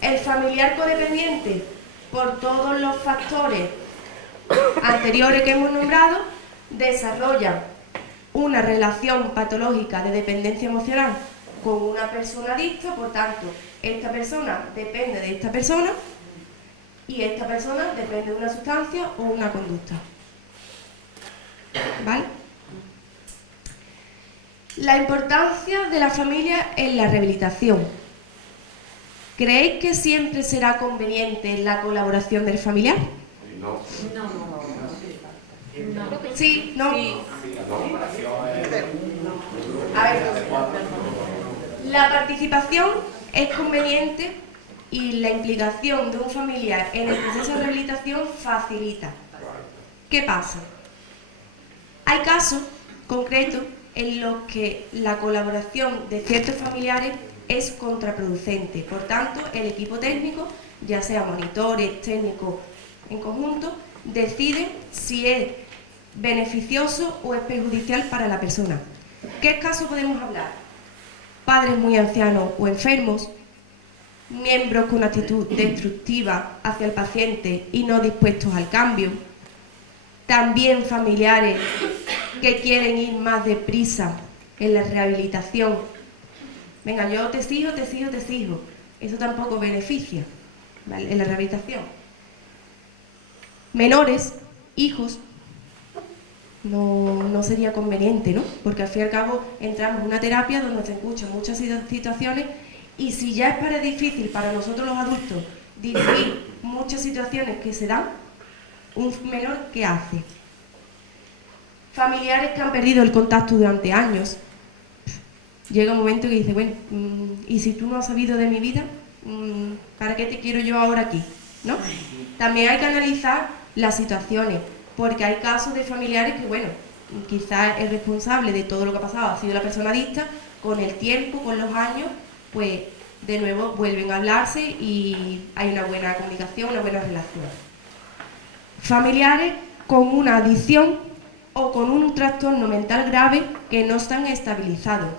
el familiar codependiente, por todos los factores anteriores que hemos nombrado, desarrolla una relación patológica de dependencia emocional con una persona adicta, por tanto, esta persona depende de esta persona y esta persona depende de una sustancia o una conducta. ¿Vale? La importancia de la familia en la rehabilitación. ¿Creéis que siempre será conveniente la colaboración del familiar? No. Sí, no. A ver, la participación es conveniente y la implicación de un familiar en el proceso de rehabilitación facilita. ¿Qué pasa? Hay casos concretos en los que la colaboración de ciertos familiares es contraproducente. Por tanto, el equipo técnico, ya sea monitores, técnicos en conjunto, decide si es beneficioso o es perjudicial para la persona. ¿Qué casos podemos hablar? Padres muy ancianos o enfermos, miembros con actitud destructiva hacia el paciente y no dispuestos al cambio, también familiares que quieren ir más deprisa en la rehabilitación. Venga, yo te sigo. Eso tampoco beneficia, ¿vale?, en la rehabilitación. Menores, hijos, no sería conveniente, ¿no? Porque al fin y al cabo entramos en una terapia donde se escuchan muchas situaciones y si ya es difícil para nosotros los adultos dirigir muchas situaciones que se dan, un menor, ¿qué hace? Familiares que han perdido el contacto durante años. Llega un momento que dice, bueno, ¿y si tú no has sabido de mi vida? ¿Para qué te quiero yo ahora aquí? ¿No? También hay que analizar las situaciones, porque hay casos de familiares que, bueno, quizás el responsable de todo lo que ha pasado ha sido la persona adicta, con el tiempo, con los años, pues de nuevo vuelven a hablarse y hay una buena comunicación, una buena relación. Familiares con una adicción o con un trastorno mental grave que no están estabilizados.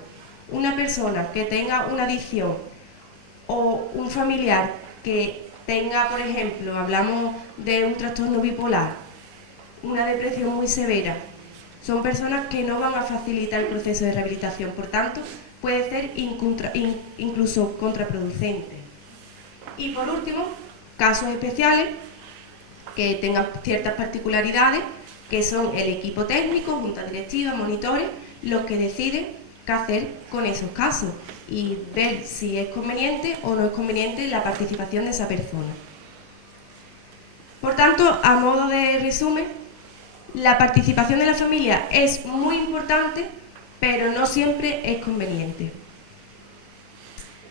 Una persona que tenga una adicción o un familiar que tenga, por ejemplo, hablamos de un trastorno bipolar, una depresión muy severa, son personas que no van a facilitar el proceso de rehabilitación, por tanto, puede ser incluso contraproducente. Y por último, casos especiales que tengan ciertas particularidades, que son el equipo técnico, junta directiva, monitores, los que deciden qué hacer con esos casos y ver si es conveniente o no es conveniente la participación de esa persona. Por tanto, a modo de resumen, la participación de la familia es muy importante, pero no siempre es conveniente.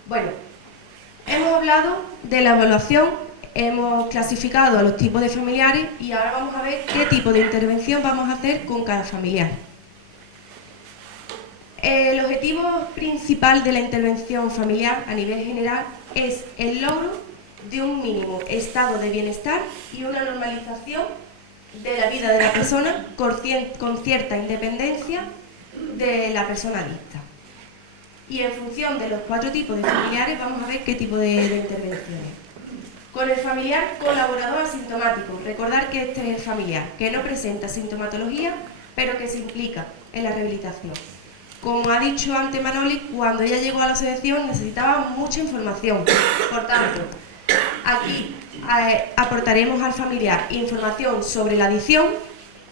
Bueno, hemos hablado de la evaluación, hemos clasificado a los tipos de familiares y ahora vamos a ver qué tipo de intervención vamos a hacer con cada familiar. El objetivo principal de la intervención familiar a nivel general es el logro de un mínimo estado de bienestar y una normalización de la vida de la persona con cierta independencia de la persona adicta. Y en función de los 4 tipos de familiares vamos a ver qué tipo de intervenciones. Con el familiar colaborador asintomático, recordar que este es el familiar, que no presenta sintomatología, pero que se implica en la rehabilitación. Como ha dicho antes Manoli, cuando ella llegó a la asociación necesitaba mucha información. Por tanto, aquí aportaremos al familiar información sobre la adicción,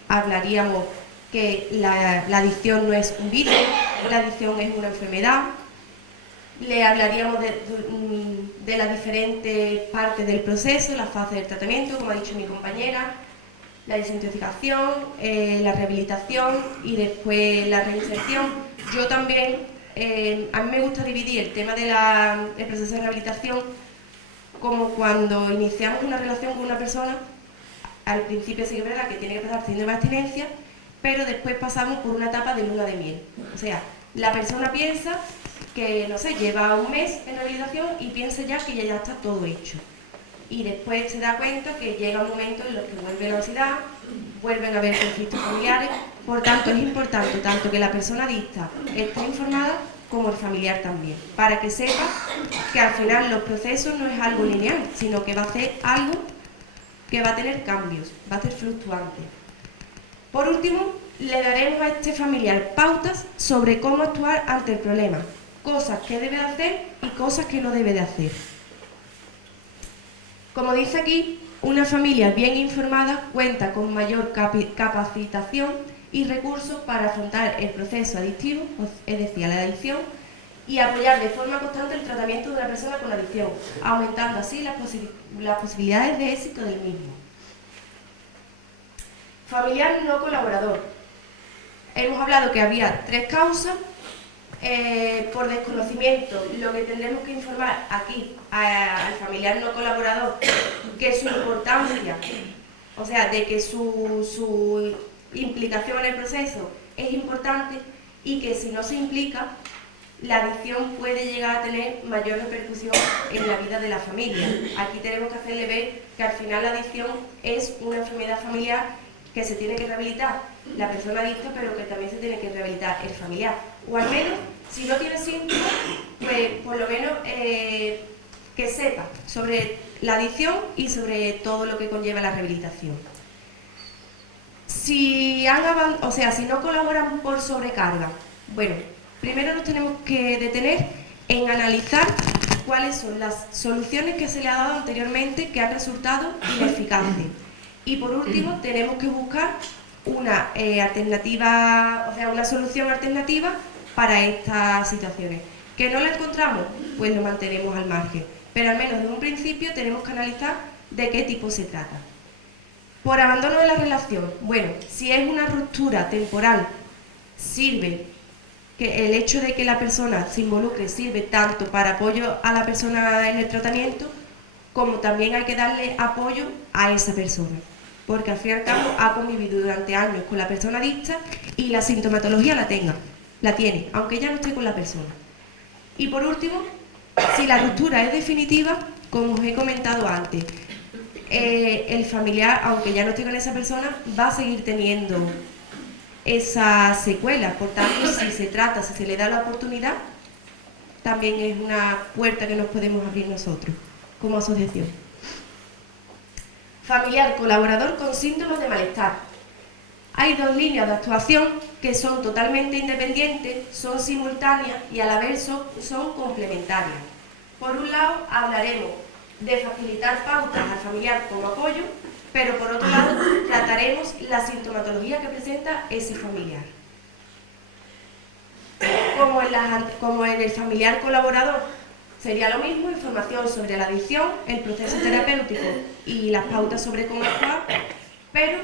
hablaríamos que la adicción no es un virus, la adicción es una enfermedad, le hablaríamos de las diferentes partes del proceso, las fases del tratamiento, como ha dicho mi compañera, la desintoxicación, la rehabilitación y después la reinserción. Yo también, a mí me gusta dividir el tema del proceso de rehabilitación como cuando iniciamos una relación con una persona, al principio sí que es verdad que tiene que pasar síndrome de abstinencia, pero después pasamos por una etapa de luna de miel. O sea, la persona piensa que, no sé, lleva un mes en rehabilitación y piensa ya que ya está todo hecho. Y después se da cuenta que llega un momento en el que vuelve la ansiedad, vuelven a haber conflictos familiares Por tanto, es importante tanto que la persona adicta esté informada como el familiar también, para que sepa que al final los procesos no es algo lineal, sino que va a ser algo que va a tener cambios, va a ser fluctuante. Por último, le daremos a este familiar pautas sobre cómo actuar ante el problema, cosas que debe hacer y cosas que no debe de hacer. Como dice aquí, una familia bien informada cuenta con mayor capacitación y recursos para afrontar el proceso adictivo, es decir, la adicción, y apoyar de forma constante el tratamiento de una persona con adicción, aumentando así las posibilidades de éxito del mismo. Familiar no colaborador. Hemos hablado que había 3 causas. Por desconocimiento, lo que tendremos que informar aquí al familiar no colaborador, que su importancia, o sea, de que su implicación en el proceso es importante y que si no se implica, la adicción puede llegar a tener mayor repercusión en la vida de la familia. Aquí tenemos que hacerle ver que al final la adicción es una enfermedad familiar que se tiene que rehabilitar la persona adicta, pero que también se tiene que rehabilitar el familiar. O al menos, si no tiene síntomas, pues por lo menos que sepa sobre la adicción y sobre todo lo que conlleva la rehabilitación. Si no colaboran por sobrecarga, bueno, primero nos tenemos que detener en analizar cuáles son las soluciones que se le ha dado anteriormente que han resultado ineficaces. Y por último, tenemos que buscar una alternativa, o sea, una solución alternativa para estas situaciones. ¿Que no la encontramos? Pues lo mantenemos al margen. Pero al menos desde un principio tenemos que analizar de qué tipo se trata. Por abandono de la relación. Bueno, si es una ruptura temporal, sirve que el hecho de que la persona se involucre sirve tanto para apoyo a la persona en el tratamiento, como también hay que darle apoyo a esa persona. Porque al fin y al cabo ha convivido durante años con la persona adicta y la sintomatología la tiene, aunque ya no esté con la persona. Y por último, si la ruptura es definitiva, como os he comentado antes, el familiar, aunque ya no esté con esa persona, va a seguir teniendo esa secuela. Por tanto, si se le da la oportunidad, también es una puerta que nos podemos abrir nosotros, como asociación. Familiar colaborador con síntomas de malestar. Hay 2 líneas de actuación que son totalmente independientes, son simultáneas y a la vez son complementarias. Por un lado, hablaremos de facilitar pautas al familiar como apoyo, pero por otro lado, trataremos la sintomatología que presenta ese familiar. Como en el familiar colaborador, sería lo mismo, información sobre la adicción, el proceso terapéutico y las pautas sobre cómo actuar, pero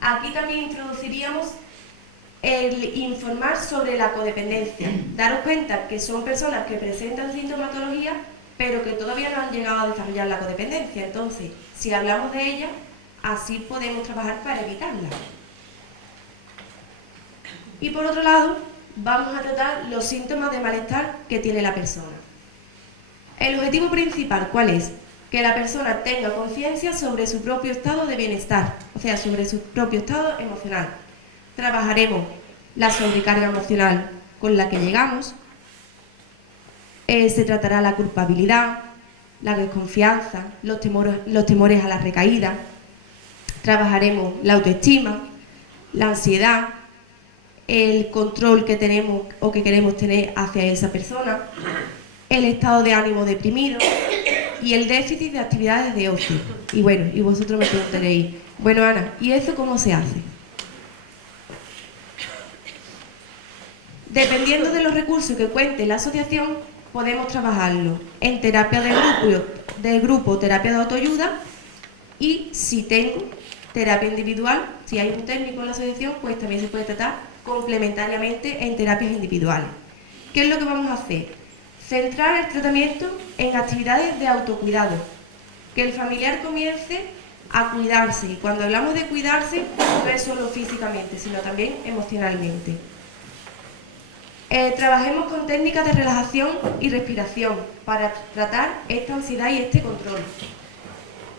aquí también introduciríamos el informar sobre la codependencia. Daros cuenta que son personas que presentan sintomatología, pero que todavía no han llegado a desarrollar la codependencia. Entonces, si hablamos de ella, así podemos trabajar para evitarla. Y por otro lado, vamos a tratar los síntomas de malestar que tiene la persona. El objetivo principal, ¿cuál es? Que la persona tenga conciencia sobre su propio estado de bienestar, o sea, sobre su propio estado emocional. Trabajaremos la sobrecarga emocional con la que llegamos, se tratará la culpabilidad, la desconfianza, los temores a la recaída, trabajaremos la autoestima, la ansiedad, el control que tenemos o que queremos tener hacia esa persona, el estado de ánimo deprimido y el déficit de actividades de ocio. Y bueno, y vosotros me preguntaréis, bueno Ana, ¿y eso cómo se hace? Dependiendo de los recursos que cuente la asociación, podemos trabajarlo en terapia de grupo, terapia de autoayuda, y si tengo terapia individual, si hay un técnico en la asociación, pues también se puede tratar complementariamente en terapias individuales. ¿Qué es lo que vamos a hacer? Centrar el tratamiento en actividades de autocuidado, que el familiar comience a cuidarse, y cuando hablamos de cuidarse no es solo físicamente, sino también emocionalmente. Trabajemos con técnicas de relajación y respiración para tratar esta ansiedad y este control.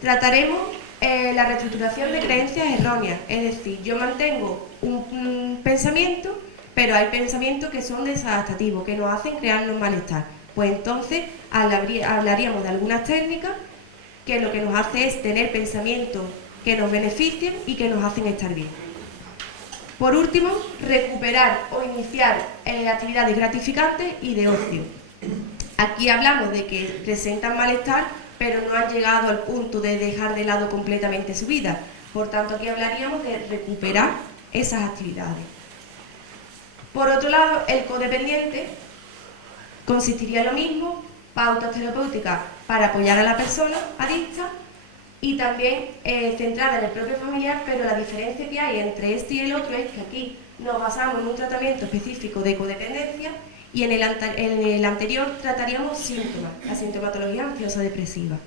Trataremos La reestructuración de creencias erróneas, es decir, yo mantengo un pensamiento, pero hay pensamientos que son desadaptativos, que nos hacen crearnos malestar. Pues entonces hablaríamos de algunas técnicas que lo que nos hace es tener pensamientos que nos beneficien y que nos hacen estar bien. Por último, recuperar o iniciar actividades gratificantes y de ocio. Aquí hablamos de que presentan malestar, pero no han llegado al punto de dejar de lado completamente su vida. Por tanto, aquí hablaríamos de recuperar esas actividades. Por otro lado, el codependiente consistiría en lo mismo, pautas terapéuticas para apoyar a la persona adicta y también centrada en el propio familiar, pero la diferencia que hay entre este y el otro es que aquí nos basamos en un tratamiento específico de codependencia y en el anterior trataríamos síntomas, la sintomatología ansiosa-depresiva.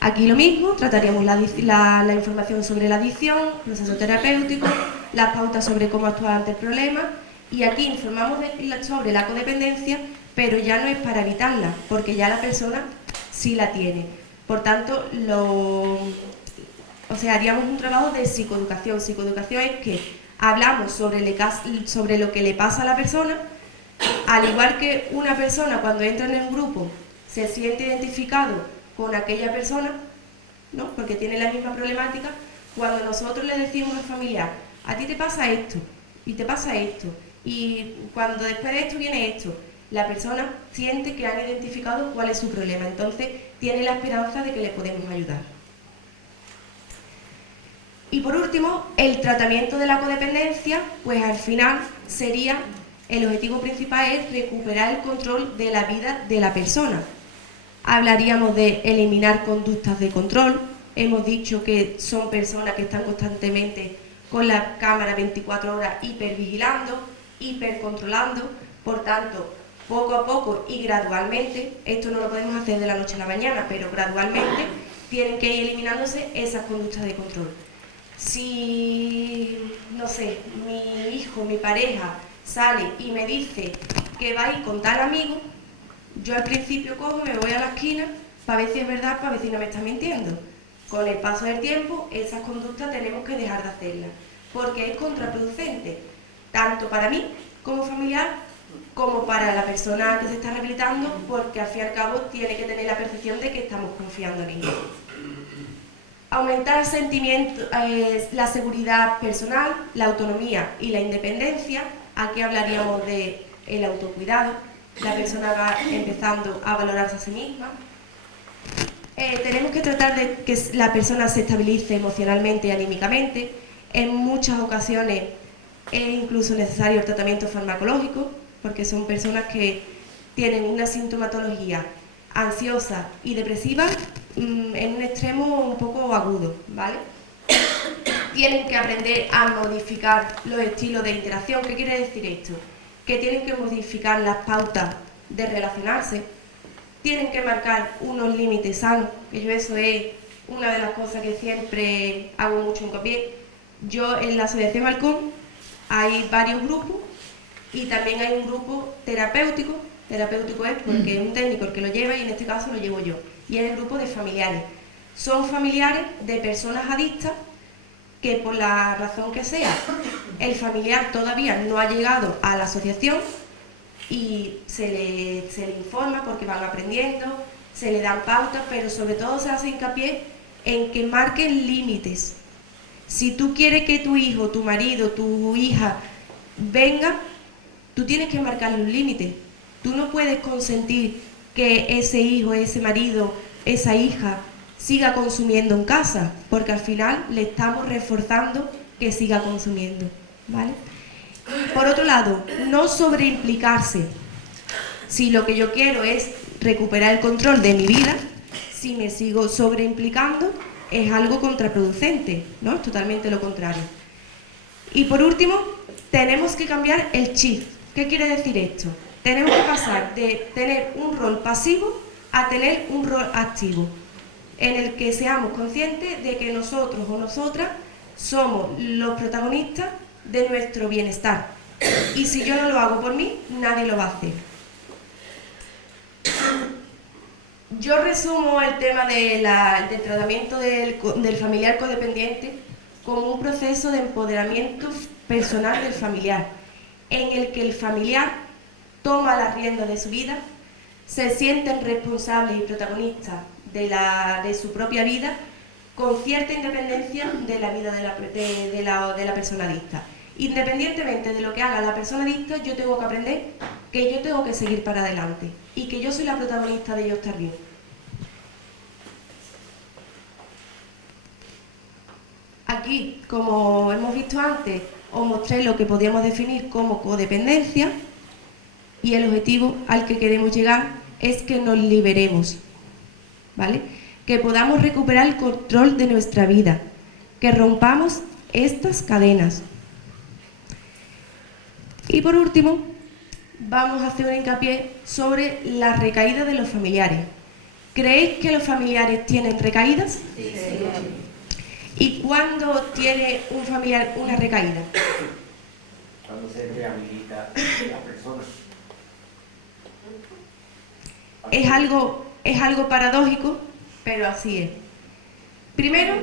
Aquí lo mismo, trataríamos la información sobre la adicción, proceso terapéutico, las pautas sobre cómo actuar ante el problema, y aquí informamos sobre la codependencia, pero ya no es para evitarla, porque ya la persona sí la tiene. Por tanto, haríamos un trabajo de psicoeducación. Psicoeducación es que hablamos sobre lo que le pasa a la persona, al igual que una persona cuando entra en un grupo se siente identificado con aquella persona, ¿no? Porque tiene la misma problemática. Cuando nosotros le decimos al familiar, a ti te pasa esto, y te pasa esto, y cuando después de esto viene esto, la persona siente que han identificado cuál es su problema, entonces tiene la esperanza de que le podemos ayudar. Y por último, el tratamiento de la codependencia, pues al final sería, el objetivo principal es recuperar el control de la vida de la persona. Hablaríamos de eliminar conductas de control. Hemos dicho que son personas que están constantemente con la cámara 24 horas hipervigilando, hipercontrolando. Por tanto, poco a poco y gradualmente, esto no lo podemos hacer de la noche a la mañana, pero gradualmente tienen que ir eliminándose esas conductas de control. Si, no sé, mi hijo, mi pareja sale y me dice que va a ir con tal amigo, yo al principio cojo, me voy a la esquina para ver si es verdad, para ver si no me está mintiendo. Con el paso del tiempo, esas conductas tenemos que dejar de hacerlas, porque es contraproducente, tanto para mí como familiar, como para la persona que se está rehabilitando, porque al fin y al cabo tiene que tener la percepción de que estamos confiando en ella. Aumentar el sentimiento, la seguridad personal, la autonomía y la independencia. Aquí hablaríamos del autocuidado. La persona va empezando a valorarse a sí misma. Tenemos que tratar de que la persona se estabilice emocionalmente y anímicamente. En muchas ocasiones es incluso necesario el tratamiento farmacológico, porque son personas que tienen una sintomatología ansiosa y depresiva en un extremo un poco agudo, ¿vale? Tienen que aprender a modificar los estilos de interacción. ¿Qué quiere decir esto? Que tienen que modificar las pautas de relacionarse, tienen que marcar unos límites sanos, que yo eso es una de las cosas que siempre hago mucho hincapié. Yo en la Asociación Halcón hay varios grupos y también hay un grupo terapéutico. Terapéutico es porque es un técnico el que lo lleva y en este caso lo llevo yo. Y es el grupo de familiares. Son familiares de personas adictas que por la razón que sea, el familiar todavía no ha llegado a la asociación y se le informa porque van aprendiendo, se le dan pautas, pero sobre todo se hace hincapié en que marquen límites. Si tú quieres que tu hijo, tu marido, tu hija venga, tú tienes que marcar los límites. Tú no puedes consentir que ese hijo, ese marido, esa hija siga consumiendo en casa, porque al final le estamos reforzando que siga consumiendo, ¿vale? Por otro lado, no sobreimplicarse. Si lo que yo quiero es recuperar el control de mi vida, si me sigo sobreimplicando, es algo contraproducente, ¿no? Es totalmente lo contrario. Y por último, tenemos que cambiar el chip. ¿Qué quiere decir esto? Tenemos que pasar de tener un rol pasivo a tener un rol activo, en el que seamos conscientes de que nosotros o nosotras somos los protagonistas de nuestro bienestar. Y si yo no lo hago por mí, nadie lo va a hacer. Yo resumo el tema del tratamiento del familiar codependiente como un proceso de empoderamiento personal del familiar, en el que el familiar toma las riendas de su vida, se sienten responsables y protagonistas de su propia vida, con cierta independencia de la vida de la persona adicta. Independientemente de lo que haga la persona adicta, yo tengo que aprender que yo tengo que seguir para adelante y que yo soy la protagonista de yo estar bien. Aquí, como hemos visto antes, os mostré lo que podríamos definir como codependencia, y el objetivo al que queremos llegar es que nos liberemos, ¿vale? Que podamos recuperar el control de nuestra vida, que rompamos estas cadenas. Y por último, vamos a hacer un hincapié sobre la recaída de los familiares. ¿Creéis que los familiares tienen recaídas? Sí. ¿Y cuándo tiene un familiar una recaída? Cuando se rehabilita la persona. Es algo paradójico, pero así es. Primero,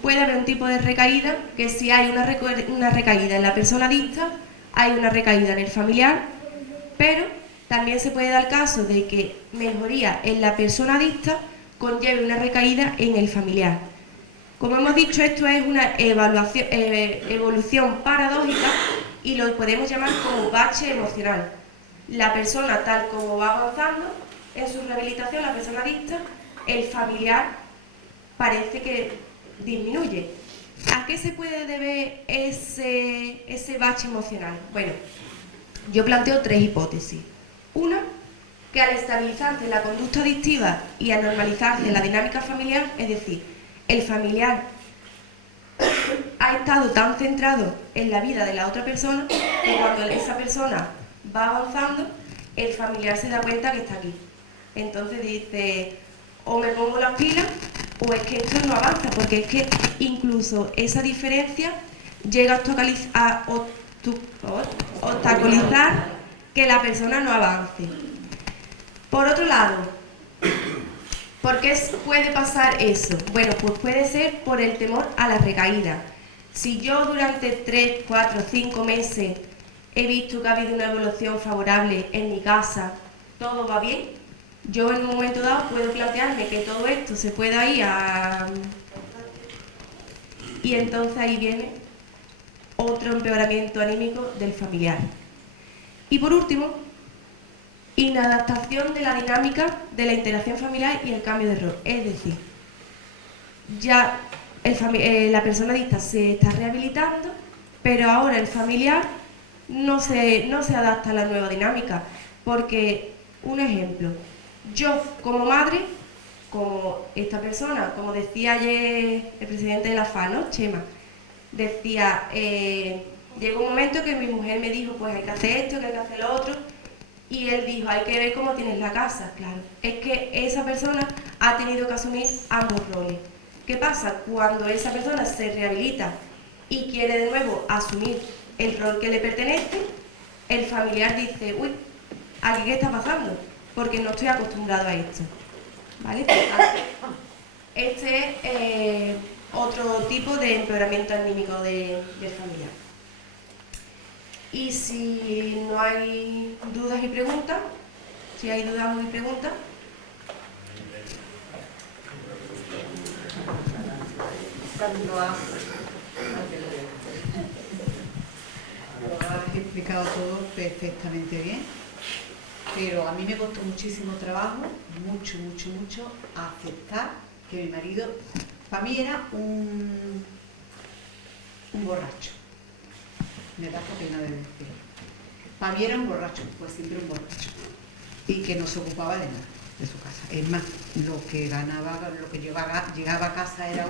puede haber un tipo de recaída, que si hay una recaída en la persona adicta, hay una recaída en el familiar, pero también se puede dar el caso de que mejoría en la persona adicta conlleve una recaída en el familiar. Como hemos dicho, esto es una evolución paradójica y lo podemos llamar como bache emocional. La persona, tal como va avanzando en su rehabilitación, la persona adicta, el familiar parece que disminuye. ¿A qué se puede deber ese bache emocional? Bueno, yo planteo 3 hipótesis. Una, que al estabilizarse la conducta adictiva y a normalizarse la dinámica familiar, es decir, el familiar ha estado tan centrado en la vida de la otra persona que cuando esa persona va avanzando, el familiar se da cuenta que está aquí. Entonces dice, o me pongo las pilas o es que esto no avanza, porque es que incluso esa diferencia llega a obstaculizar que la persona no avance. Por otro lado, ¿por qué puede pasar eso? Bueno, pues puede ser por el temor a la recaída. Si yo durante 3, 4, 5 meses he visto que ha habido una evolución favorable en mi casa, todo va bien, yo en un momento dado puedo plantearme que todo esto se pueda ir a... Y entonces ahí viene otro empeoramiento anímico del familiar. Y por último, inadaptación de la dinámica de la interacción familiar y el cambio de rol. Es decir, ya la persona adicta se está rehabilitando, pero ahora el familiar no se adapta a la nueva dinámica. Porque, un ejemplo, yo como madre, como esta persona, como decía ayer el presidente de la FA, ¿no? Chema, decía, llegó un momento que mi mujer me dijo, pues hay que hacer esto, que hay que hacer lo otro, y él dijo, hay que ver cómo tienes la casa. Claro, es que esa persona ha tenido que asumir ambos roles. ¿Qué pasa? Cuando esa persona se rehabilita y quiere de nuevo asumir el rol que le pertenece, el familiar dice, uy, ¿aquí qué está pasando? Porque no estoy acostumbrado a esto, ¿vale? Este es otro tipo de empeoramiento anímico del familiar. Y si no hay dudas y preguntas, si hay dudas y preguntas. Lo has explicado todo perfectamente bien, pero a mí me costó muchísimo trabajo, mucho, aceptar que mi marido, para mí era un borracho. Me da pena de decirlo. Para mí era un borracho, pues siempre un borracho. Y que no se ocupaba de nada de su casa. Es más, lo que ganaba, lo que llegaba a casa era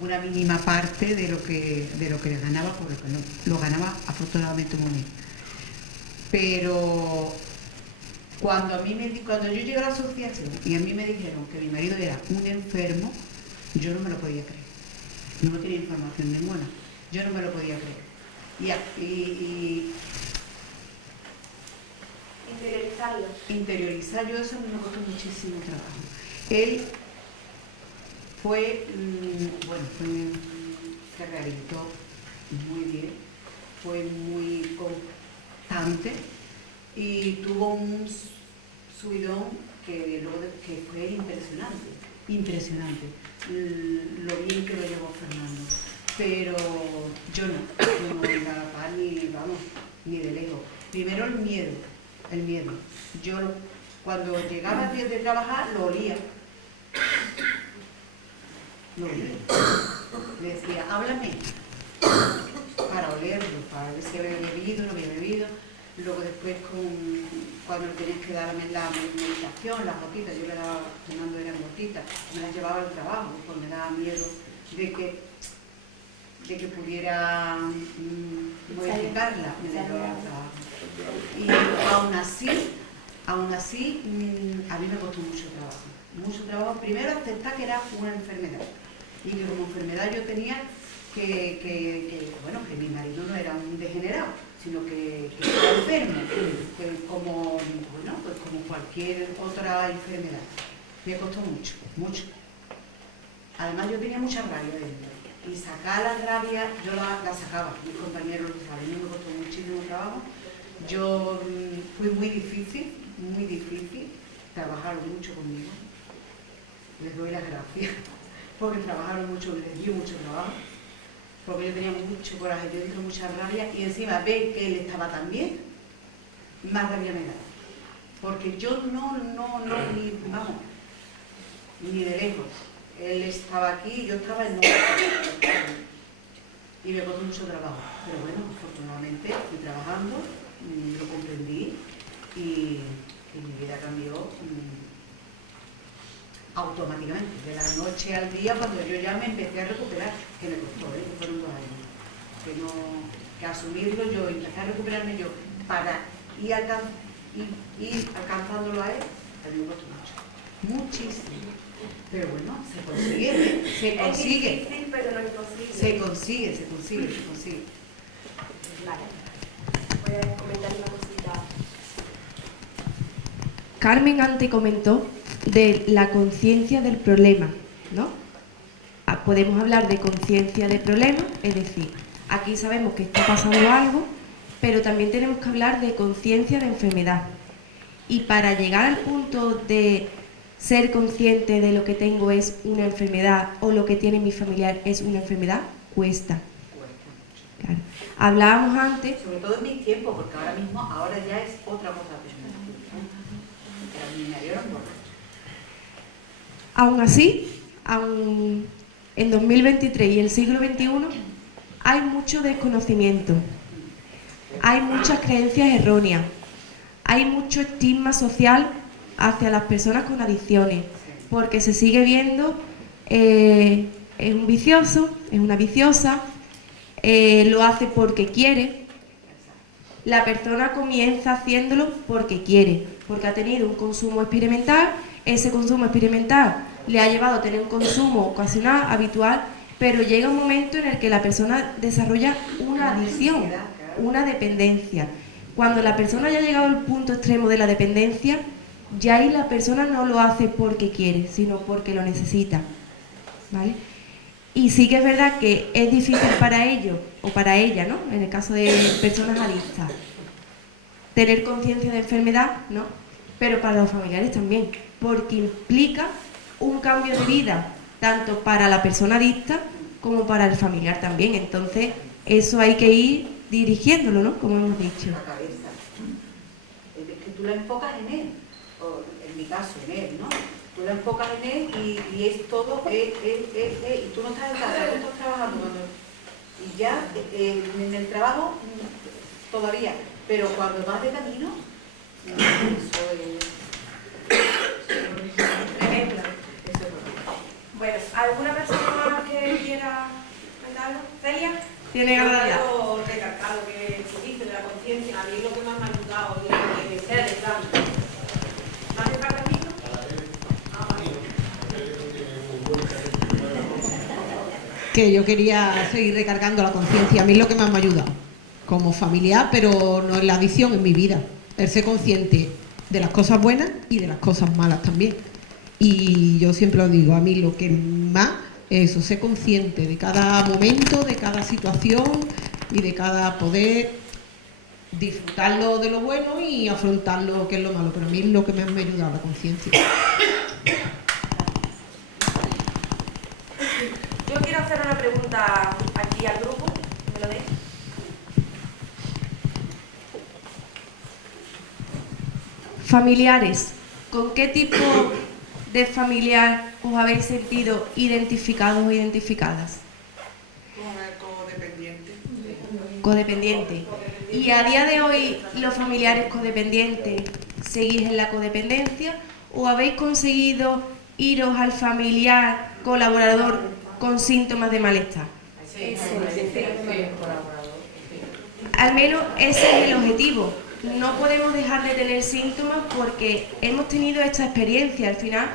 una mínima parte de lo que ganaba, por lo que lo ganaba afortunadamente muy bien. Pero cuando yo llegué a la asociación y a mí me dijeron que mi marido era un enfermo, yo no me lo podía creer. No tenía información ninguna. Yo no me lo podía creer. interiorizar yo eso me costó muchísimo trabajo. Él fue, se rehabilitó muy bien, fue muy constante y tuvo un subidón que fue impresionante, lo bien que lo llevó Fernando. Pero yo no era capaz ni de lejos. Primero el miedo. Yo cuando llegaba de trabajar lo olía. Le decía, háblame, para olerlo, para ver si había bebido, no había bebido. Luego después cuando le tenías que dar la medicación, las gotitas, yo le daba, Fernando eran gotitas, me las llevaba al trabajo, porque me daba miedo de que pudiera modificarla, me la llevaba al trabajo. Y aún así, a mí me costó mucho trabajo, primero aceptar que era una enfermedad, y que como enfermedad yo tenía que mi marido no era un degenerado, sino que era enfermo, como cualquier otra enfermedad. Me costó mucho. Además yo tenía mucha rabia de él, y sacar la rabia, yo la sacaba, mis compañeros lo saben, me costó muchísimo trabajo. Yo fui muy difícil, trabajaron mucho conmigo, les doy las gracias, porque trabajaron mucho, les dio mucho trabajo, porque yo tenía mucho coraje, yo dije mucha rabia, y encima ver que él estaba tan bien, más rabia me daba, porque yo ni de lejos, él estaba aquí, yo estaba en y me costó mucho trabajo, pero bueno, afortunadamente fui trabajando, lo comprendí y mi vida cambió automáticamente, de la noche al día, cuando yo ya me empecé a recuperar, que me costó, que fueron 2 años, que asumirlo yo, empecé a recuperarme yo, para ir alcanzándolo a él, a mí me costó muchísimo, pero bueno, se consigue, Es difícil, pero no imposible. se consigue. Vale, voy a comentar una cosita. Carmen antes comentó de la conciencia del problema, ¿no? Podemos hablar de conciencia de problema, es decir, aquí sabemos que está pasando algo, pero también tenemos que hablar de conciencia de enfermedad. Y para llegar al punto de ser consciente de lo que tengo es una enfermedad o lo que tiene mi familiar es una enfermedad, cuesta. Claro. Hablábamos antes... Sobre todo en mis tiempos, porque ahora ya es otra cosa. Aún así, en 2023 y el siglo XXI hay mucho desconocimiento, hay muchas creencias erróneas, hay mucho estigma social hacia las personas con adicciones, porque se sigue viendo, es un vicioso, es una viciosa, lo hace porque quiere. La persona comienza haciéndolo porque quiere, porque ha tenido un consumo experimental, ese consumo experimental le ha llevado a tener un consumo ocasional, habitual, pero llega un momento en el que la persona desarrolla una adicción, una dependencia. Cuando la persona ya ha llegado al punto extremo de la dependencia, ya ahí la persona no lo hace porque quiere, sino porque lo necesita, ¿vale? Y sí que es verdad que es difícil para ellos, o para ella, ¿no?, en el caso de personas adictas, tener conciencia de enfermedad, ¿no?, pero para los familiares también, porque implica un cambio de vida, tanto para la persona adicta como para el familiar también. Entonces, eso hay que ir dirigiéndolo, ¿no?, como hemos dicho. La cabeza. Es que tú la enfocas en él, o en mi caso, en él, ¿no? Tú la enfocas en él y es todo, y tú no estás en casa, tú estás trabajando, y ya en el trabajo todavía, pero cuando vas de camino, eso es... Ejemplo. Bueno, ¿alguna persona más que quiera comentarlo? ¿Celia? Tiene ganas de hablar. Quiero recalcar lo que tú dices de la conciencia. A mí lo que más me ha ayudado es lo que sea de plan. ¿No hace falta aquí? Que yo quería seguir recargando la conciencia. A mí es lo que más me ayuda como familiar, pero no es la adicción, en mi vida. El ser consciente de las cosas buenas y de las cosas malas también. Y yo siempre lo digo, a mí lo que más es eso, ser consciente de cada momento, de cada situación y de cada poder disfrutarlo de lo bueno y afrontar lo que es lo malo. Pero a mí es lo que más me ha ayudado, la conciencia. Yo quiero hacer una pregunta aquí al grupo. ¿Me lo deis? Familiares. ¿Con qué tipo de familiar os habéis sentido identificados o identificadas? Codependiente. ¿Y a día de hoy los familiares codependientes seguís en la codependencia o habéis conseguido iros al familiar colaborador con síntomas de malestar? Al menos ese es el objetivo. No podemos dejar de tener síntomas porque hemos tenido esta experiencia. Al final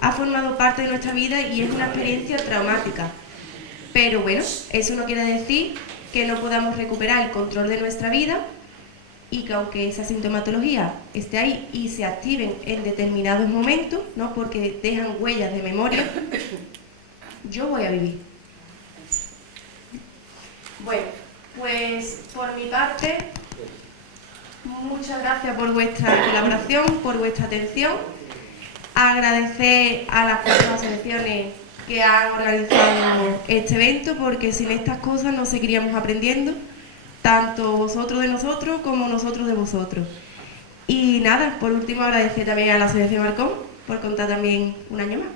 ha formado parte de nuestra vida y es una experiencia traumática. Pero bueno, eso no quiere decir que no podamos recuperar el control de nuestra vida y que aunque esa sintomatología esté ahí y se activen en determinados momentos, ¿no? Porque dejan huellas de memoria, yo voy a vivir. Bueno, pues por mi parte, muchas gracias por vuestra colaboración, por vuestra atención. Agradecer a las 4 asociaciones que han organizado este evento, porque sin estas cosas no seguiríamos aprendiendo, tanto vosotros de nosotros como nosotros de vosotros. Y nada, por último agradecer también a la Asociación Marcón por contar también un año más.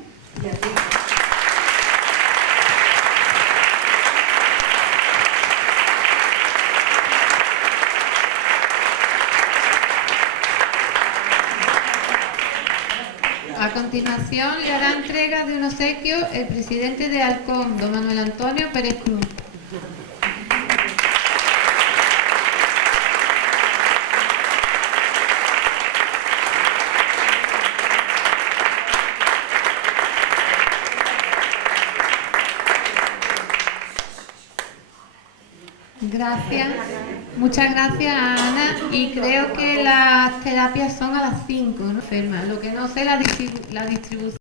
A continuación le hará entrega de un obsequio el presidente de Alcón, don Manuel Antonio Pérez Cruz. Gracias, muchas gracias Ana, y creo que las terapias son a las 5, ¿no? Enferma. Lo que no sé la distribución.